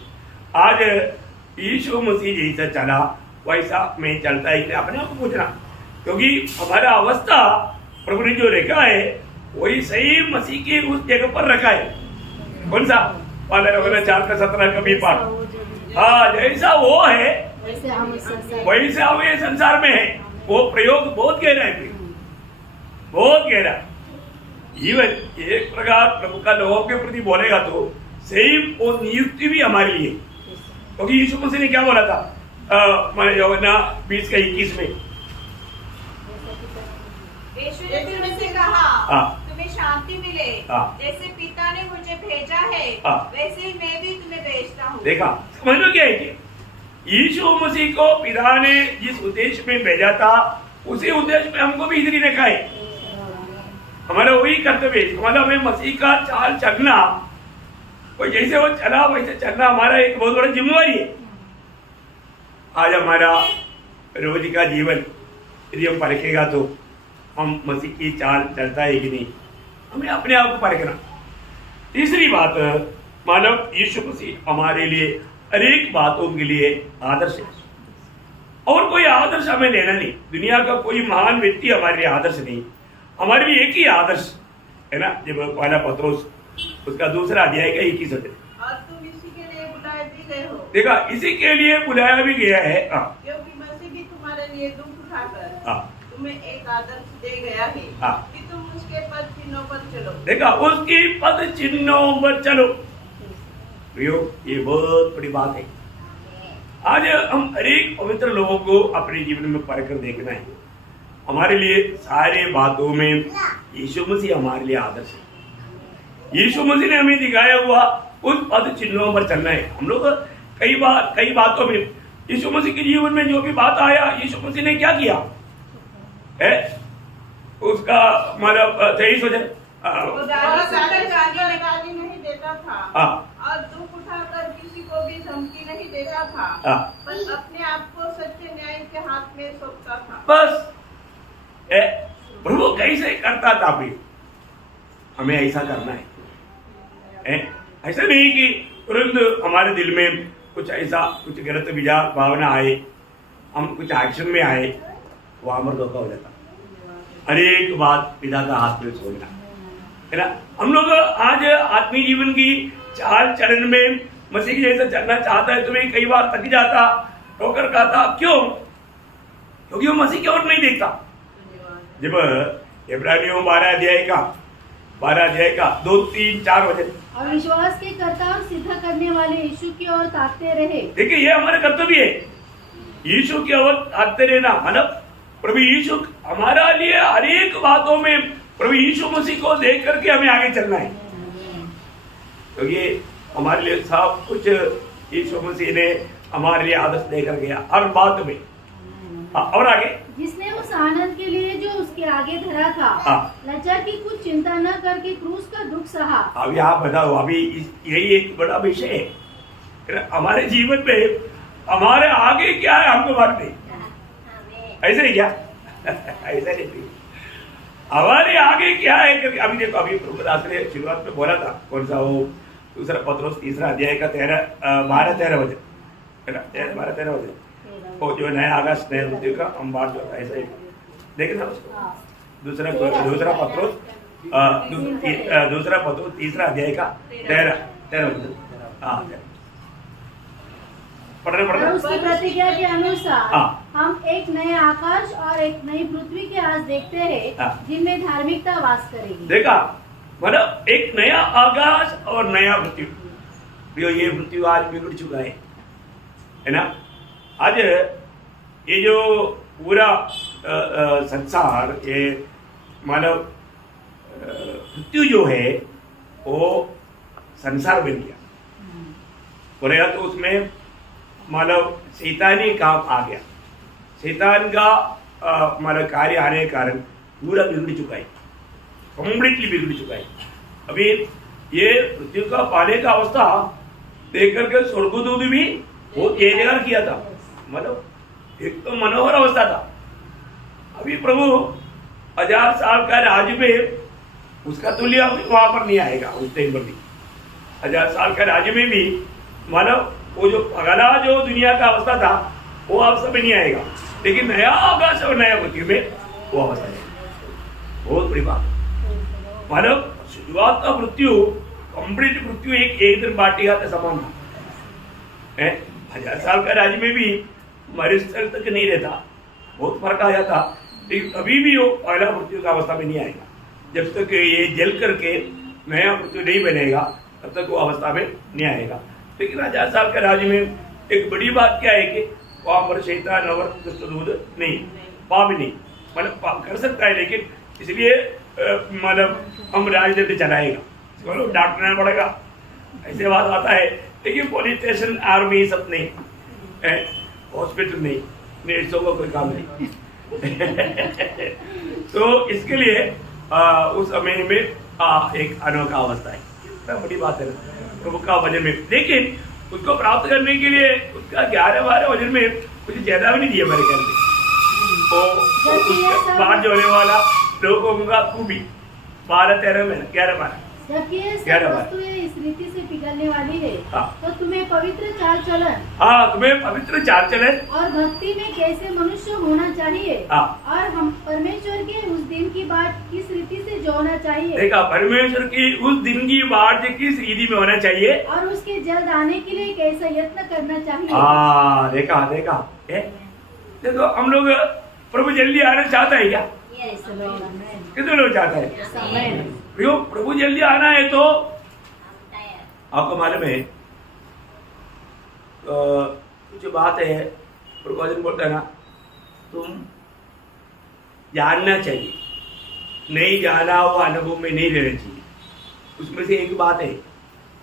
आज यीशु मसीह जैसा चला वैसा मैं चलता है, अपने आप को पूछना, क्योंकि हमारा अवस्था प्रभु ने जो रखा है वही सही मसीह की उस जगह पर रखा है। कौन सा? 4:17 का भी पाठ। हाँ, जैसा वो है वैसे हम ये संसार में है। वो प्रयोग बहुत गहरा है, बहुत गहरा। इवन एक प्रकार प्रभु का लोगों के प्रति बोलेगा तो सेम वो नियुक्ति भी हमारे लिए, क्योंकि यीशु मसीह ने क्या बोला था यूहन्ना 20:21 में, यीशु ने फिर उनसे कहा तुम्हें शांति मिले, जैसे पिता ने मुझे भेजा है वैसे ही मैं भी तुम्हें भेजता हूँ। देखा, समझ लो क्या है कि यीशु मसीह को पिता ने जिस उद्देश्य में भेजा था उसी उद्देश्य में हमको भी इधर ही रखा है। हमारा वही कर्तव्य है, हमारा हमें मसीह का चाल चलना, कोई जैसे वो चला वैसे चलना हमारा एक बहुत बड़ा जिम्मेवारी है। आज हमारा रोज का जीवन यदि हम परखेगा तो हम मसीह की चाल चलता है कि नहीं, हमें अपने आप को परखना। तीसरी बात, मानव यीशु मसीह हमारे लिए अनेक बातों के लिए आदर्श है, और कोई आदर्श हमें लेना नहीं। दुनिया का कोई महान व्यक्ति हमारे लिए आदर्श नहीं, हमारे लिए एक ही आदर्श है ना। जब पहला पत्रोस उसका 2 अध्याय का 21 वचन, और तुम इसी के लिए बुलाए भी गए हो। देखा, इसी के लिए बुलाया भी गया है, क्योंकि मसीह भी तुम्हारे लिए दुख उठाकर तुम्हें एक आदर्श दे गया है कि तुम उसके पद चिन्हों पर चलो। देखा, उसकी पद चिन्हों पर चलो। ये बहुत बड़ी बात है। आज हम अनेक पवित्र लोगों को अपने जीवन में परखकर देखना है। हमारे लिए सारे बातों में यीशु मसीह हमारे लिए आदर्श है। यीशु मसीह ने हमें दिखाया हुआ उस पद चिन्हों पर चलना है। हम लोग कई बातों में यीशु मसीह के जीवन में जो भी बात आया, यीशु मसीह ने क्या किया है, उसका मतलब 23 वचन गाली नहीं देता था और दुख उठाकर किसी को भी धमकी नहीं देता था, पर अपने आप को सच्चे न्याय के हाथ में सौंपता था। बस प्रभु कैसे करता था, भी हमें ऐसा करना है। ऐसा नहीं कि तुरंत हमारे दिल में कुछ ऐसा कुछ गलत विचार भावना आए, हम कुछ एक्शन में आए, वो हमारा धोखा हो जाता। हरेक बात पिता का हाथ में छोड़ना है ना। हम लोग आज आत्मीय जीवन की चाल चलन में मसीह की जैसा चलना चाहता है, तुम्हें कई बार थक जाता, ठोकर खाता। क्यों? क्योंकि वो मसीह की ओर नहीं देखता। जब इब्रानियों 12 अध्याय का 2, 3, 4 वचन, और विश्वास के कर्ता और सिद्ध करने वाले यीशु की ओर ताकते रहे। देखिए, ये हमारा कर्तव्य है, यीशु की ओर ताकते रहना। मतलब प्रभु यीशु हमारा लिए हरेक बातों में प्रभु यीशु मसीह को देख करके हमें आगे चलना है, क्योंकि तो हमारे लिए सब कुछ यीशु मसीह ने हमारे लिए आदर्श देकर गया हर बात में। और आगे, जिसने उस आनंद के लिए जो उसके आगे धरा था लज्जा की कुछ चिंता न करके क्रूस का दुख सहा। अभी आप बताओ, अभी यही एक बड़ा विषय है हमारे जीवन में। हमारे आगे क्या है हमको मालूम नहीं, ऐसे नहीं क्या ऐसा नहीं, हमारे आगे क्या है। अभी देखो, अभी प्रभुदास ने शुरुआत में बोला था, कौन सा वो 2 पत्रोस 3 अध्याय का 12-13 वचन, 12-13 वचन, वो जो नया आकाश नया पृथ्वी का हम बात जो ऐसा ही देखना उसको। दूसरा पत्रोस 3 अध्याय का 13 वचन। पढ़ना उसकी प्रतिज्ञा के अनुसार हम एक नए आकाश और एक नई पृथ्वी के आज देखते हैं जिनमें धार्मिकता वास करेगी। देखा, मतलब एक नया आकाश और नया पृथ्वी। ये पृथ्वी आज बिगड़ चुका है ना। आज ये जो पूरा संसार, ये मानव पृथ्वी जो है वो संसार बन गया, बोलेगा तो उसमें मानव शैतानी काम आ गया। शैतान का मानव कार्य आने के कारण पूरा बिगड़ चुका है, कम्प्लीटली बिगड़ चुका है। अभी ये पृथ्वी का पाने का अवस्था देख करके स्वर्गदूत भी बहुत इंतजार किया था, मतलब एक तो मनोहर अवस्था था। अभी प्रभु 1000 साल का राज्य में उसका तुल्य वहां पर नहीं आएगा, उस टाइम पर भी 1000 साल का राज्य में भी मानव वो जो अगला जो दुनिया का अवस्था था वो अवस्था में नहीं आएगा, लेकिन नया आकाश और नया पृथ्वी में वो अवस्था है। बहुत बड़ी बात। मानव शुरुआत का मृत्यु, कंप्लीट मृत्यु एक दिन बाटिका के समान था। 1000 साल का राज्य में भी मरुस्थल तक नहीं रहता, बहुत फर्क आ जाता, लेकिन कभी भी वो पहला मृत्यु का अवस्था में नहीं आएगा। जब तक ये जल करके नया मृत्यु नहीं बनेगा तब तक वो अवस्था में नहीं आएगा। लेकिन 1000 साल के राज्य में एक बड़ी बात क्या है कि वहां पर शैतान और दुष्ट दूध नहीं, पाप नहीं, मतलब पाप कर सकता है, लेकिन इसलिए मतलब हम राजदंड चलाएगा, इसको डांटना पड़ेगा, ऐसे बात आता है। लेकिन पुलिस स्टेशन, आर्मी सब नहीं है, हॉस्पिटल नहीं, नर्सों का कोई काम नहीं। तो इसके लिए उस समय में एक अनोखा अवस्था है, कितना बड़ी बात है प्रभु का वजन में। लेकिन उसको प्राप्त करने के लिए उसका 11-12 वजन में कुछ ज्यादा भी नहीं दिया मेरे ख्याल में। तो बाहर जो होने वाला लोगों का खूबी 12-13 में 11-12 जबकि ये सब वस्तुएं इस रीति से पिघलने वाली है, तो तुम्हें पवित्र चाल चलन, तुम्हें पवित्र चाल चलन और भक्ति में कैसे मनुष्य होना चाहिए, और हम परमेश्वर के उस दिन की बाट किस रीति से जो होना चाहिए। देखा, परमेश्वर की उस दिन की बाट किस रीति में होना चाहिए, और उसके जल्द आने के लिए कैसा यत्न करना चाहिए। देखा देखो, हम लोग प्रभु जल्दी आना चाहता है क्या? कितने लोग चाहता है? प्रभु जल्दी आना है तो आपको मालूम है कुछ बात है, प्रभु बोलता है ना, तुम जानना चाहिए, नहीं जाना वो अनुभव में नहीं रहना चाहिए। उसमें से एक बात है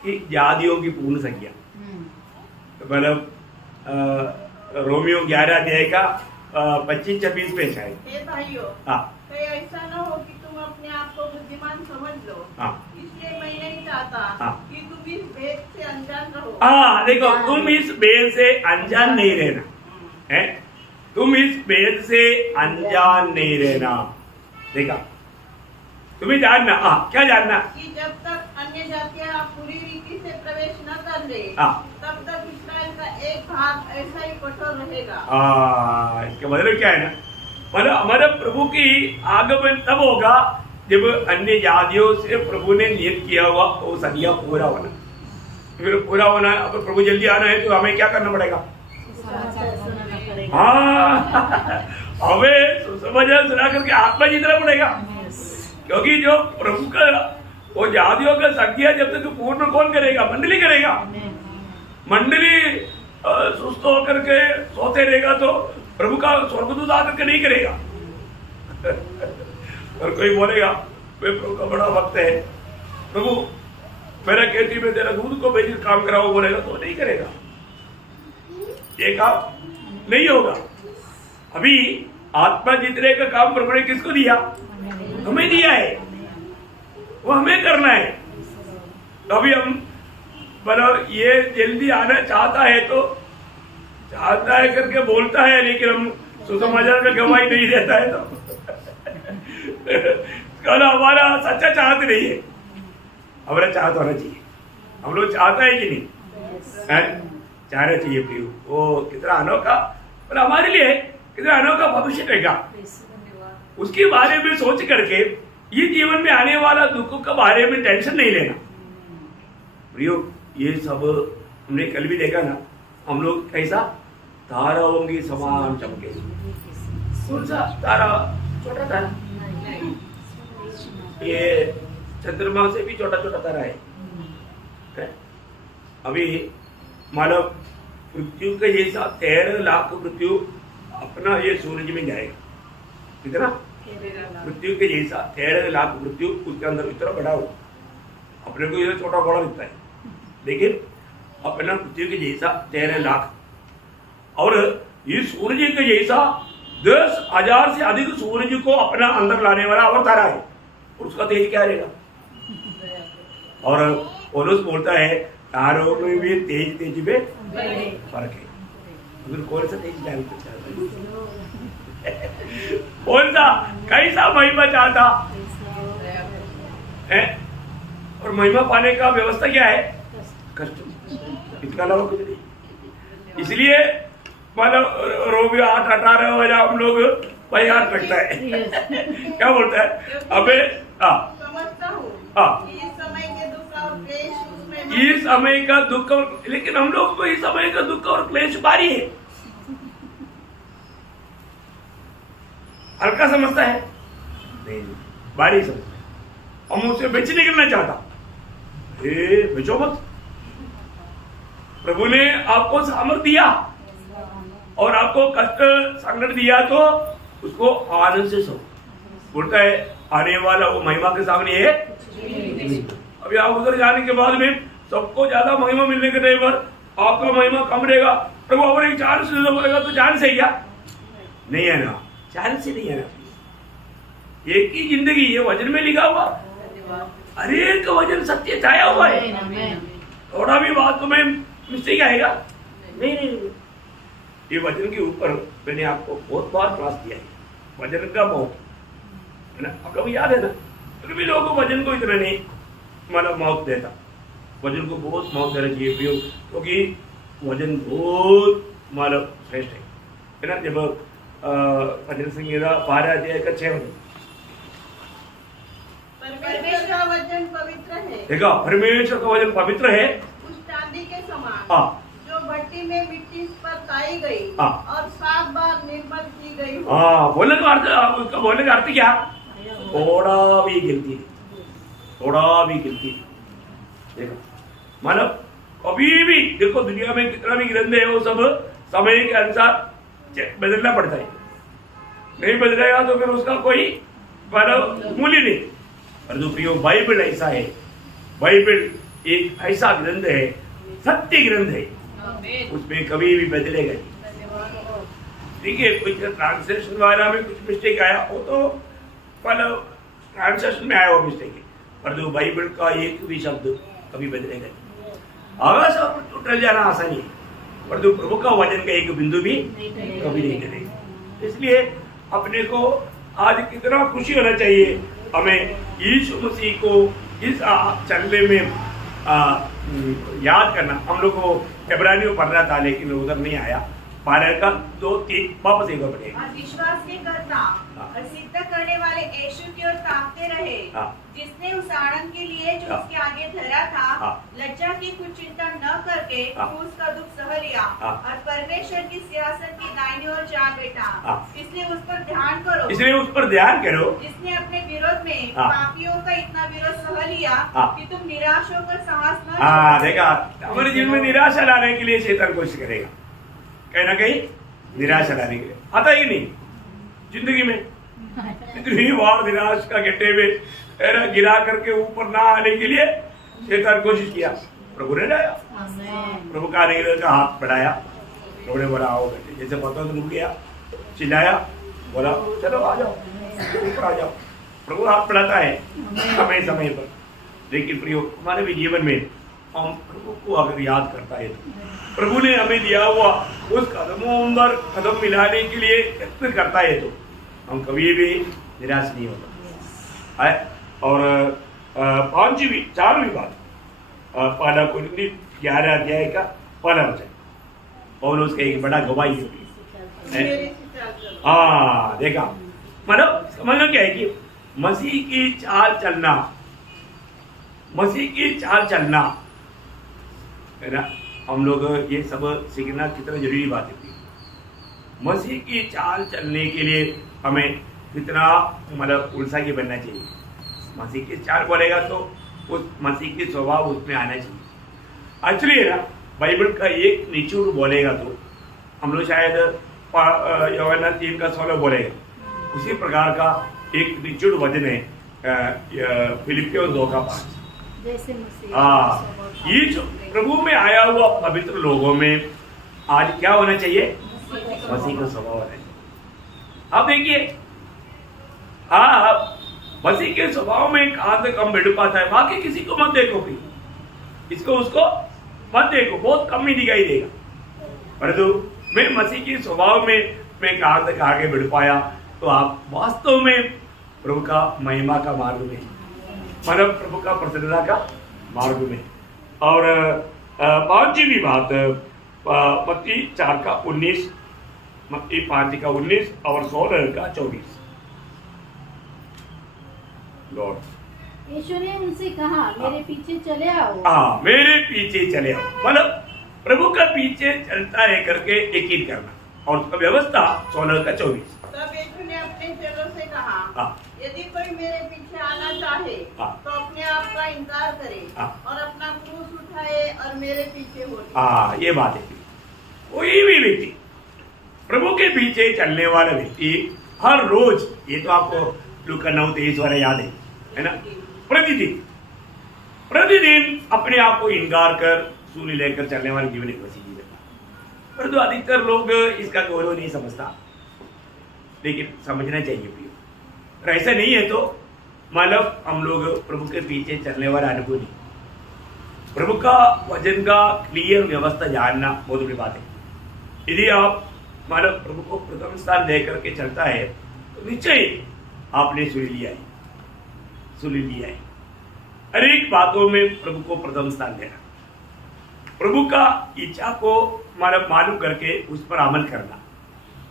कि जातियों की पूर्ण संख्या, मतलब रोमियो 11 अध्याय का 25-26 पे शायद। भाइयों, ऐसा न हो कि तुम अपने आप को बुद्धिमान समझ लो, इसलिए मैं नहीं चाहता कि तुम इस भेद से अनजान रहो। देखो, तुम इस भेद से अनजान नहीं रहना है, तुम इस भेद से अनजान नहीं रहना। देखा, तुम्हें जानना, क्या जानना? कि जब तक अन्य जातियां पूरी रीति से प्रवेश न कर ले, तब तक इस्राएल का एक भाग ऐसा ही कठोर रहेगा। इसका मतलब क्या है ना, मतलब हमारे प्रभु की आगमन तब होगा जब अन्य जातियों से प्रभु ने नियत किया हुआ वो संज्ञा पूरा होना। फिर पूरा होना, अब प्रभु जल्दी आना है तो हमें क्या करना पड़ेगा? हमें सुसमाचार सुना करके आत्मा जीतना पड़ेगा, क्योंकि जो प्रभु का वो जातियों का संज्ञा जब तक पूर्ण कौन करेगा? मंडली करेगा। मंडली सुस्त होकर के सोते रहेगा तो प्रभु का स्वर्गदूत आकर के नहीं करेगा। और कोई बोलेगा वे प्रभु का बड़ा भक्त है, प्रभु मेरा खेती में तेरा दूध को भेज काम कराओ, बोलेगा तो नहीं करेगा, ये काम नहीं होगा। अभी आत्मा जीतने का काम प्रभु ने किसको दिया? हमें दिया है, वो हमें करना है। तो अभी हम मतलब ये जल्दी आना चाहता है तो चाहता है करके बोलता है, लेकिन हम सुसमाचार का गवाही नहीं देता है तो हमारा सच्चा चाहते नहीं है। हमारा चाहत होना चाहिए, हम लोग चाहता है कि नहीं? चाहना चाहिए प्रियो। वो कितना अनोखा, पर हमारे लिए कितना अनोखा भविष्य रहेगा, उसके बारे में सोच करके ये जीवन में आने वाला दुखों के बारे में टेंशन नहीं लेना प्रियो। ये सब हमने कल भी देखा ना, हम लोग कैसा ताराओं की समान चमके। कौन सा तारा? छोटा तारा, ये चंद्रमा से भी छोटा छोटा तारा है। अभी मानव पृथ्वी के जैसा 13 लाख पृथ्वी अपना ये सूरज में जाएगा। कितना? पृथ्वी के जैसा 13 लाख पृथ्वी, उसके अंदर इतना बड़ा हो, अपने को ये छोटा बड़ा दिखता है, लेकिन अपना पृथ्वी के जैसा 13 लाख। और ये सूरज के जैसा 10,000 से अधिक सूरज को अपना अंदर लाने वाला और तारा है, और उसका तेज क्या रहेगा? और पौलुस बोलता है तारों में भी तेज में फर्क है। अगर कौन सा तेज कौन सा कैसा महिमा चाहता है? और महिमा पाने का व्यवस्था क्या है? कष्ट, इसका अलावा कुछ नहीं। इसलिए मतलब रोमियो 8:18 बजे हम लोग भाई हाथ रखता है क्या बोलता है? अबे समझता हूँ इस समय के दुख और क्लेश उसमें, इस समय का दुख और, लेकिन हम लोग को इस समय का दुख और क्लेश भारी है। हल्का समझता है? नहीं, भारी समझता है। हम उसे बेचने निकलना चाहता, बेचो मत। प्रभु ने आपको सामर्थ दिया और आपको कष्ट संकट दिया तो उसको आनंद से सो। बोलता है आने वाला वो महिमा के सामने है। अभी आप उधर जाने के बाद में सबको ज्यादा महिमा मिलने के टाइम पर आपका महिमा कम रहेगा। प्रभु और एक चांस बोलेगा तो चांस है क्या? नहीं है ना, चांस ही नहीं है ना। एक ही जिंदगी, ये वचन में लिखा हुआ, हर एक वचन सत्य छाया हुआ है। थोड़ा भी बात में मिस्टेक आएगा नहीं। ये वचन के ऊपर मैंने आपको बहुत बार क्लास दिया है, वचन का बहुत है ना, आपको भी याद है ना। फिर भी लोगों को वचन को इतना नहीं मतलब मौत देता, वचन को बहुत मौत देना चाहिए क्योंकि वचन बहुत मतलब श्रेष्ठ है ना। जब भजन संहिता 12 अध्याय का 6 परमेश्वर का वचन पवित्र है। देखा, परमेश्वर का वचन पवित्र है, उस चांदी के समान जो भट्टी में मिट्टी पर ताई गई और 7 बार निर्मल की गई। बोलने का अर्थ, बोलने का अर्थ क्या? थोड़ा भी गिरती है, थोड़ा भी गिरती है। देखो मतलब कभी भी देखो, दुनिया में कितना भी ग्रंथ है वो सब समय के अनुसार बदलना पड़ता है। नहीं बदलेगा तो फिर उसका कोई मतलब मूल्य नहीं। परंतु प्रियो, बाइबल ऐसा है, बाइबल एक ऐसा ग्रंथ है, सत्य ग्रंथ है, उसमें कभी भी बदलेगा नहीं। ठीक है, कुछ ट्रांसलेशन वाला में कुछ मिस्टेक आया हो तो मतलब ट्रांसलेशन में आया वो मिस्टेक है, परंतु बाइबल का एक भी शब्द कभी बदलेगा नहीं। आवाज टूट जाना आसानी है, परंतु प्रभु का वचन का एक बिंदु भी कभी नहीं करेगा। इसलिए अपने को आज कितना खुशी होना चाहिए, हमें यीशु मसीह को इस चलने में याद करना। हम लोग को इब्रानियों पढ़ना था लेकिन उधर नहीं आया, 12 का 2-3 वापस एक बार पढ़ेगा। और विश्वास के करता और सिद्ध करने वाले यीशु की ओर ताकते रहे, जिसने उस आनंद के लिए जो उसके आगे धरा था, लज्जा की कुछ चिंता न करके क्रूस का दुख सह लिया और परमेश्वर की सिंहासन की दाहिनी ओर जा बैठा। इसलिए उस पर ध्यान करो, इसलिए उस पर ध्यान करो, जिसने अपने विरोध में पापियों का इतना विरोध सह लिया कि तुम निराश होकर साहस न छोड़ो। देखा, हमारे जीवन में निराशा लाने के लिए शैतान कोशिश करेगा, कहीं ना कहीं निराशा लाने के लिए। आता ही नहीं जिंदगी में, इतनी बार निराश का गड्ढे में गिरा करके ऊपर ना आने के लिए शैतान कोशिश किया, प्रभु ने लाया। प्रभु का आने का हाथ बढ़ाया, प्रभु ने बोला आओ बेटे, जैसे पता तो रुक गया, चिल्लाया, बोला चलो आ जाओ, ऊपर आ जाओ। प्रभु हाथ बढ़ाता है समय समय पर। लेकिन प्रियो, हमारे भी जीवन में हम प्रभु को अगर याद करता है तो प्रभु ने हमें दिया हुआ उस कदमों पर कदम मिलाने के लिए यत्न करता है तो हम कभी भी निराश नहीं होता है। और 4वीं बात, 1 कोरिन्थी 11 अध्याय का 1 वचन, पौलुस का एक बड़ा गवाही होती है। देखा, मतलब समझना क्या है कि मसीह की चाल चलना, मसीह की चाल चलना है ना। हम लोग ये सब सीखना कितना जरूरी बात है। मसीह की चाल चलने के लिए हमें कितना मतलब उल्सा की बनना चाहिए। मसीह की चाल बोलेगा तो उस मसीह की स्वभाव उसमें आना चाहिए। एक्चुअली है ना, बाइबल का एक निचोड़ बोलेगा तो हम लोग शायद यूहन्ना 3 का 16 बोलेगा, उसी प्रकार का एक निचोड़ वचन है फिलिपियों 2 का 5। ये जो प्रभु में आया हुआ पवित्र लोगों में आज क्या होना चाहिए? मसीह का स्वभाव होना चाहिए। आप देखिए, मसीह के स्वभाव में कहां तक हम बैठ पाता है। बाकी किसी को मत देखो, इसको उसको मत देखो, बहुत कम ही दिखाई देगा। परंतु मैं मसीह के स्वभाव में मैं कहां तक आगे बढ़ पाया तो आप वास्तव में प्रभु का महिमा का मार्ग में, मतलब प्रभु का प्रसन्नता का मार्ग में। और 5वीं बात, मत्ती 4 का 19, मत्ती 5 का 19 और 16 का 24। लॉर्ड यीशु ने उनसे कहा, मेरे पीछे चले आओ। मेरे पीछे चले आओ, मतलब प्रभु का पीछे चलता है करके यकीन करना। और उसका व्यवस्था 16 का 24। तब यीशु ने अपने चेलों से कहा, यदि कोई मेरे पीछे आना चाहे तो अपने आप का इनकार करे और अपना क्रूस उठाए और मेरे पीछे हो। ये बात है। कोई भी व्यक्ति, प्रभु के पीछे चलने वाला व्यक्ति हर रोज, ये तो आपको लूका 9:23 वाला याद है ना, प्रतिदिन अपने आप को इनकार कर सूली लेकर चलने वाले जीवन एक मसीह जीवन का। परंतु अधिकतर लोग इसका गौरव नहीं समझता, लेकिन समझना चाहिए प्रियो। अगर ऐसा नहीं है तो मतलब हम लोग प्रभु के पीछे चलने वाला अनुभव नहीं। प्रभु का वचन का क्लियर व्यवस्था जानना बहुत बड़ी बात है। यदि आप मतलब प्रभु को प्रथम स्थान देकर के चलता है तो निश्चय आपने सुन लिया है। हर एक बातों में प्रभु को प्रथम स्थान देना, प्रभु का इच्छा को मालूम करके उस पर अमल करना,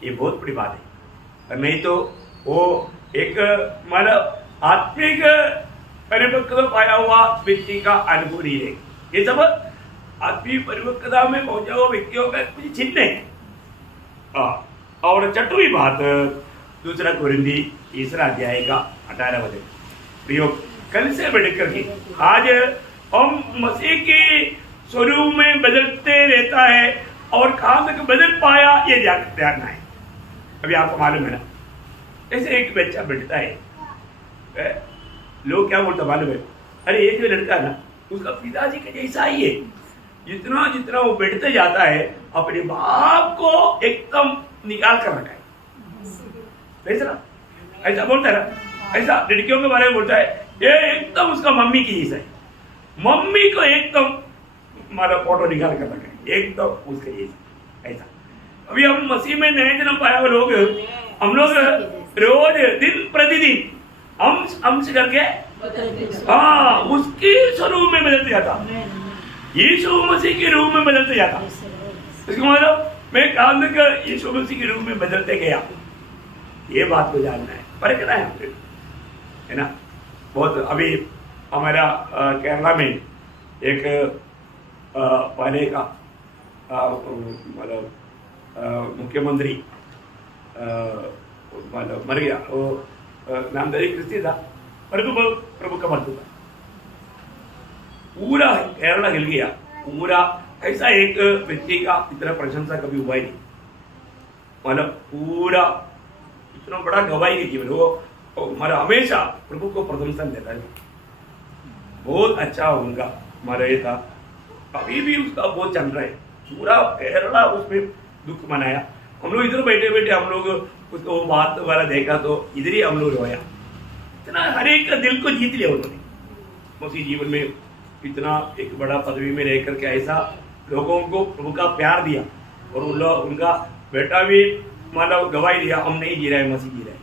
ये बहुत बड़ी बात है। और नहीं तो वो एक आत्मिक परिपक्वता पाया हुआ व्यक्ति का अनुभव नहीं रहेगा। ये सब आत्मिक परिपक्वता में पहुंचा हुआ व्यक्तियों का कुछ चिन्ह है। और छठवीं बात, 2 कोरिन्थी 3 अध्याय का 18 वचन। प्रयोग कल से बढ़कर के आज हम मसीह के स्वरूप में बदलते रहता है और कहां तक बदल पाया ये जानना है। अभी आपको मालूम है ना, ऐसे एक बच्चा बढ़ता है, लोग क्या बोलते मालूम है, अरे ये जो लड़का ना उसका पिताजी के जैसा ही है। जितना जितना वो बढ़ते जाता है अपने बाप को एकदम निकाल कर रखा है। ऐसा बोलता है ना, ऐसा लड़कियों के बारे में बोलता है, ये एकदम उसका मम्मी की जैसा है। मम्मी को एकदम हमारा फोटो निकाल कर रखा है, एकदम उसके जैसा। ऐसा अभी हम मसीह में नए जन्म पाया हुए लोग, हम लोग रोज दिन प्रतिदिन अंश करके उसके स्वरूप में बदलते जाता, यीशु मसीह के रूप में बदलते जाता। इसका मतलब मैं काम कर यीशु मसीह के रूप में बदलते गया। ये बात को जानना है, परखना है ना। बहुत अभी हमारा केरला में एक पहले का मतलब मुख्यमंत्री मतलब मर गया, वो नामधारी क्रिस्ती था, परंतु प्रभु का मृत्यु था। पूरा केरला हिल गया, पूरा ऐसा एक व्यक्ति का इतना प्रशंसा कभी हुआ ही नहीं। मतलब पूरा इतना बड़ा गवाही के जीवन वो हमारा हमेशा प्रभु को प्रथम स्थान देता है। बहुत अच्छा उनका हमारा ये था, अभी भी उसका बहुत चल रहा है। पूरा केरला उसमें दुख मनाया। हम लोग इधर बैठे बैठे हम लोग उसको बात वाला देखा तो इधर ही हम लोग रोया। इतना हर एक का दिल को जीत लिया उन्होंने मसीह जीवन में। इतना एक बड़ा पदवी में रह करके ऐसा लोगों को प्रभु का प्यार दिया और उनका बेटा भी मानो गवाही दिया, हम नहीं जी रहे, मसीह जी रहे,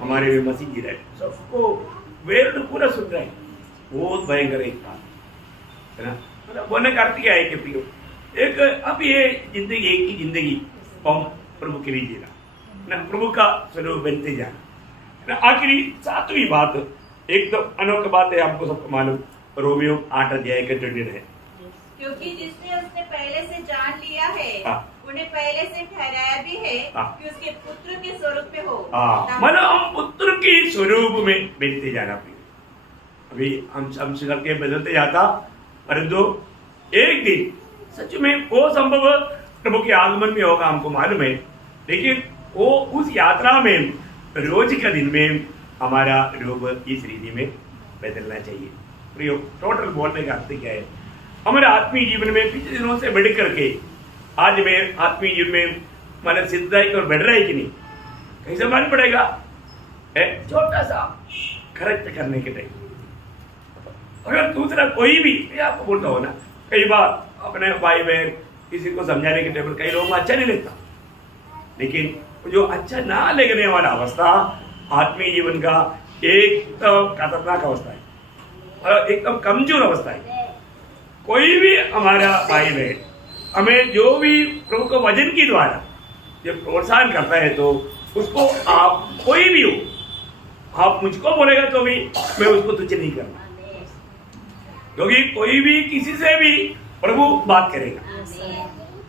हमारे भी मसीह जी रहे। सबको वेद पूरा सुन रहे। बहुत भयंकर एक बात है ना। मतलब बोलने का अर्थ क्या है कि प्रियो, एक अब ये जिंदगी एक ही जिंदगी हम प्रभु के लिए जीना ना, प्रभु का स्वरूप बनते जाना ना। आखिरी 7वीं बात एकदम अनोखी बात है, आपको सबको मालूम, रोमियो 8 अध्याय का 29 है। क्योंकि जिसने उसने पहले से जान लिया है उन्हें पहले से ठहराया भी है कि उसके पुत्र के स्वरूप में हो। मतलब हम पुत्र के स्वरूप में बनते जाना। अभी हम करके बदलते जाता, परंतु एक दिन सच में वो संभव प्रभु के आगमन में होगा, हमको मालूम है। लेकिन वो उस यात्रा में रोज के दिन में हमारा रूप इस रीति में बदलना चाहिए। प्रियो, टोटल बोलने का अर्थ क्या है, हमारे आत्मीय जीवन में पिछले दिनों से बढ़ करके आज में आत्मीय जीवन में मतलब सिद्धता है और बढ़ रहा है कि नहीं, कैसे मालूम पड़ेगा? छोटा सा करेक्ट करने के टाइम अगर दूसरा कोई भी, आपको बोलता हो ना, कई बार अपने भाई बहन किसी को समझाने के टाइम कई लोगों को अच्छा नहीं लगता, लेकिन जो अच्छा ना लगने वाला अवस्था आत्मीय जीवन का एक तो खतरनाक अवस्था है और एकदम कमजोर अवस्था है। कोई भी हमारा भाई बहन हमें जो भी प्रभु को वचन के द्वारा जब प्रोत्साहन करता है तो उसको आप कोई भी हो, आप मुझको बोलेगा तो भी मैं उसको तुच्छ नहीं करना, क्योंकि कोई भी किसी से भी प्रभु बात करेगा।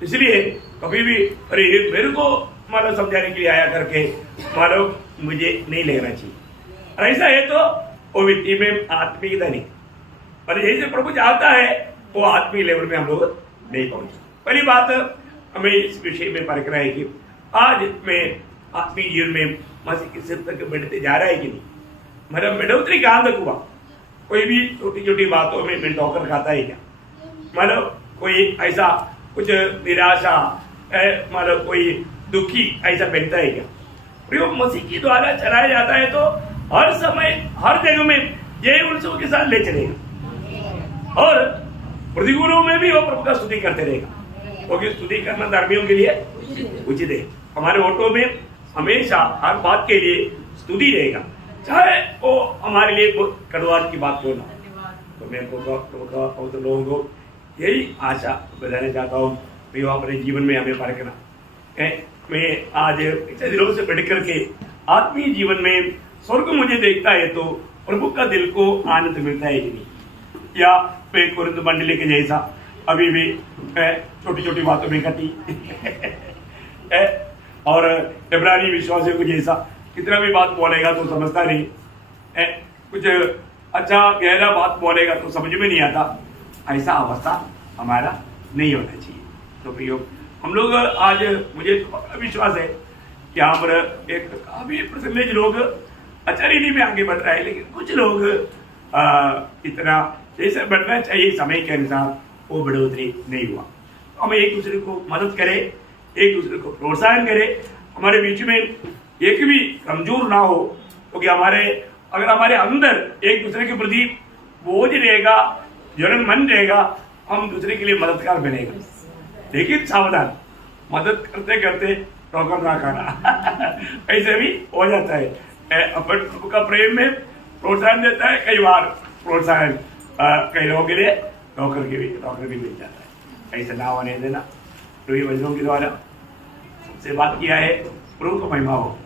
इसलिए कभी भी अरे मेरे को मानो समझाने के लिए आया करके मानो मुझे नहीं लेना चाहिए। और ऐसा है तो वो व्यक्ति में आत्मीयता नहीं, और जैसे प्रभु चाहता है वो आत्मीय लेवल में हम लोग नहीं पहुंचे। पहली बात हमें इस विषय में परखना है कि आज में आत्मीय जीवन में मसीह के सिर तक बढ़ते जा रहा है कि नहीं, मतलब बढ़ोतरी कहाँ तक हुआ। कोई भी छोटी छोटी बातों में मैं ठोकर खाता है क्या, मतलब कोई ऐसा कुछ निराशा, मतलब कोई दुखी ऐसा बनता है क्या। प्रयोग मसीह के द्वारा चलाया जाता है तो हर समय हर जगह में ये उनसे के साथ ले चलेगा, और प्रतिकूलों में भी वो प्रभु का स्तुति करते रहेगा, क्योंकि स्तुति करना धर्मियों के लिए उचित है। हमारे ऑटो में हमेशा हर बात के लिए स्तुति रहेगा, चाहे वो हमारे लिए कड़वाहट की बात हो ना। तो मैं तो लोगों को यही आशा बताना चाहता हूँ कि वो अपने जीवन में हमें परखना है। मैं आज इतने दिनों से बढ़ करके आत्मीय जीवन में स्वर्ग मुझे देखता है तो प्रभु का दिल को आनंद मिलता है कि नहीं, या मैं कुरिन्थ मंडली के जैसा अभी भी छोटी छोटी बातों में कटी और इब्रानी विश्वासियों को जैसा कितना भी बात बोलेगा तो समझता नहीं, कुछ अच्छा गहरा बात बोलेगा तो समझ में नहीं आता। ऐसा अवस्था हमारा नहीं होना चाहिए। तो प्रियो, हम लोग आज मुझे तो विश्वास है कि यहाँ पर एक काफी परसेंटेज लोग अच्छा रीति में आगे बढ़ रहा है, लेकिन कुछ लोग इतना जैसे बढ़ना चाहिए समय के अनुसार वो बढ़ोतरी नहीं हुआ। तो हमें एक दूसरे को मदद करें, एक दूसरे को प्रोत्साहन करें, हमारे बीच में एक भी कमजोर ना हो, क्योंकि अगर हमारे अंदर एक दूसरे के प्रति बोझ रहेगा, जलन मन रहेगा, हम दूसरे के लिए मददगार बनेगा। लेकिन सावधान, मदद करते करते ठोकर ना खाना ऐसे भी हो जाता है। अपन प्रभु का प्रेम में प्रोत्साहन देता है, कई बार प्रोत्साहन कई लोगों के लिए ठोकर भी मिल जाता है। ऐसा ना होने देना। तो ये वचनों के द्वारा से बात किया है, प्रभु को महिमा हो।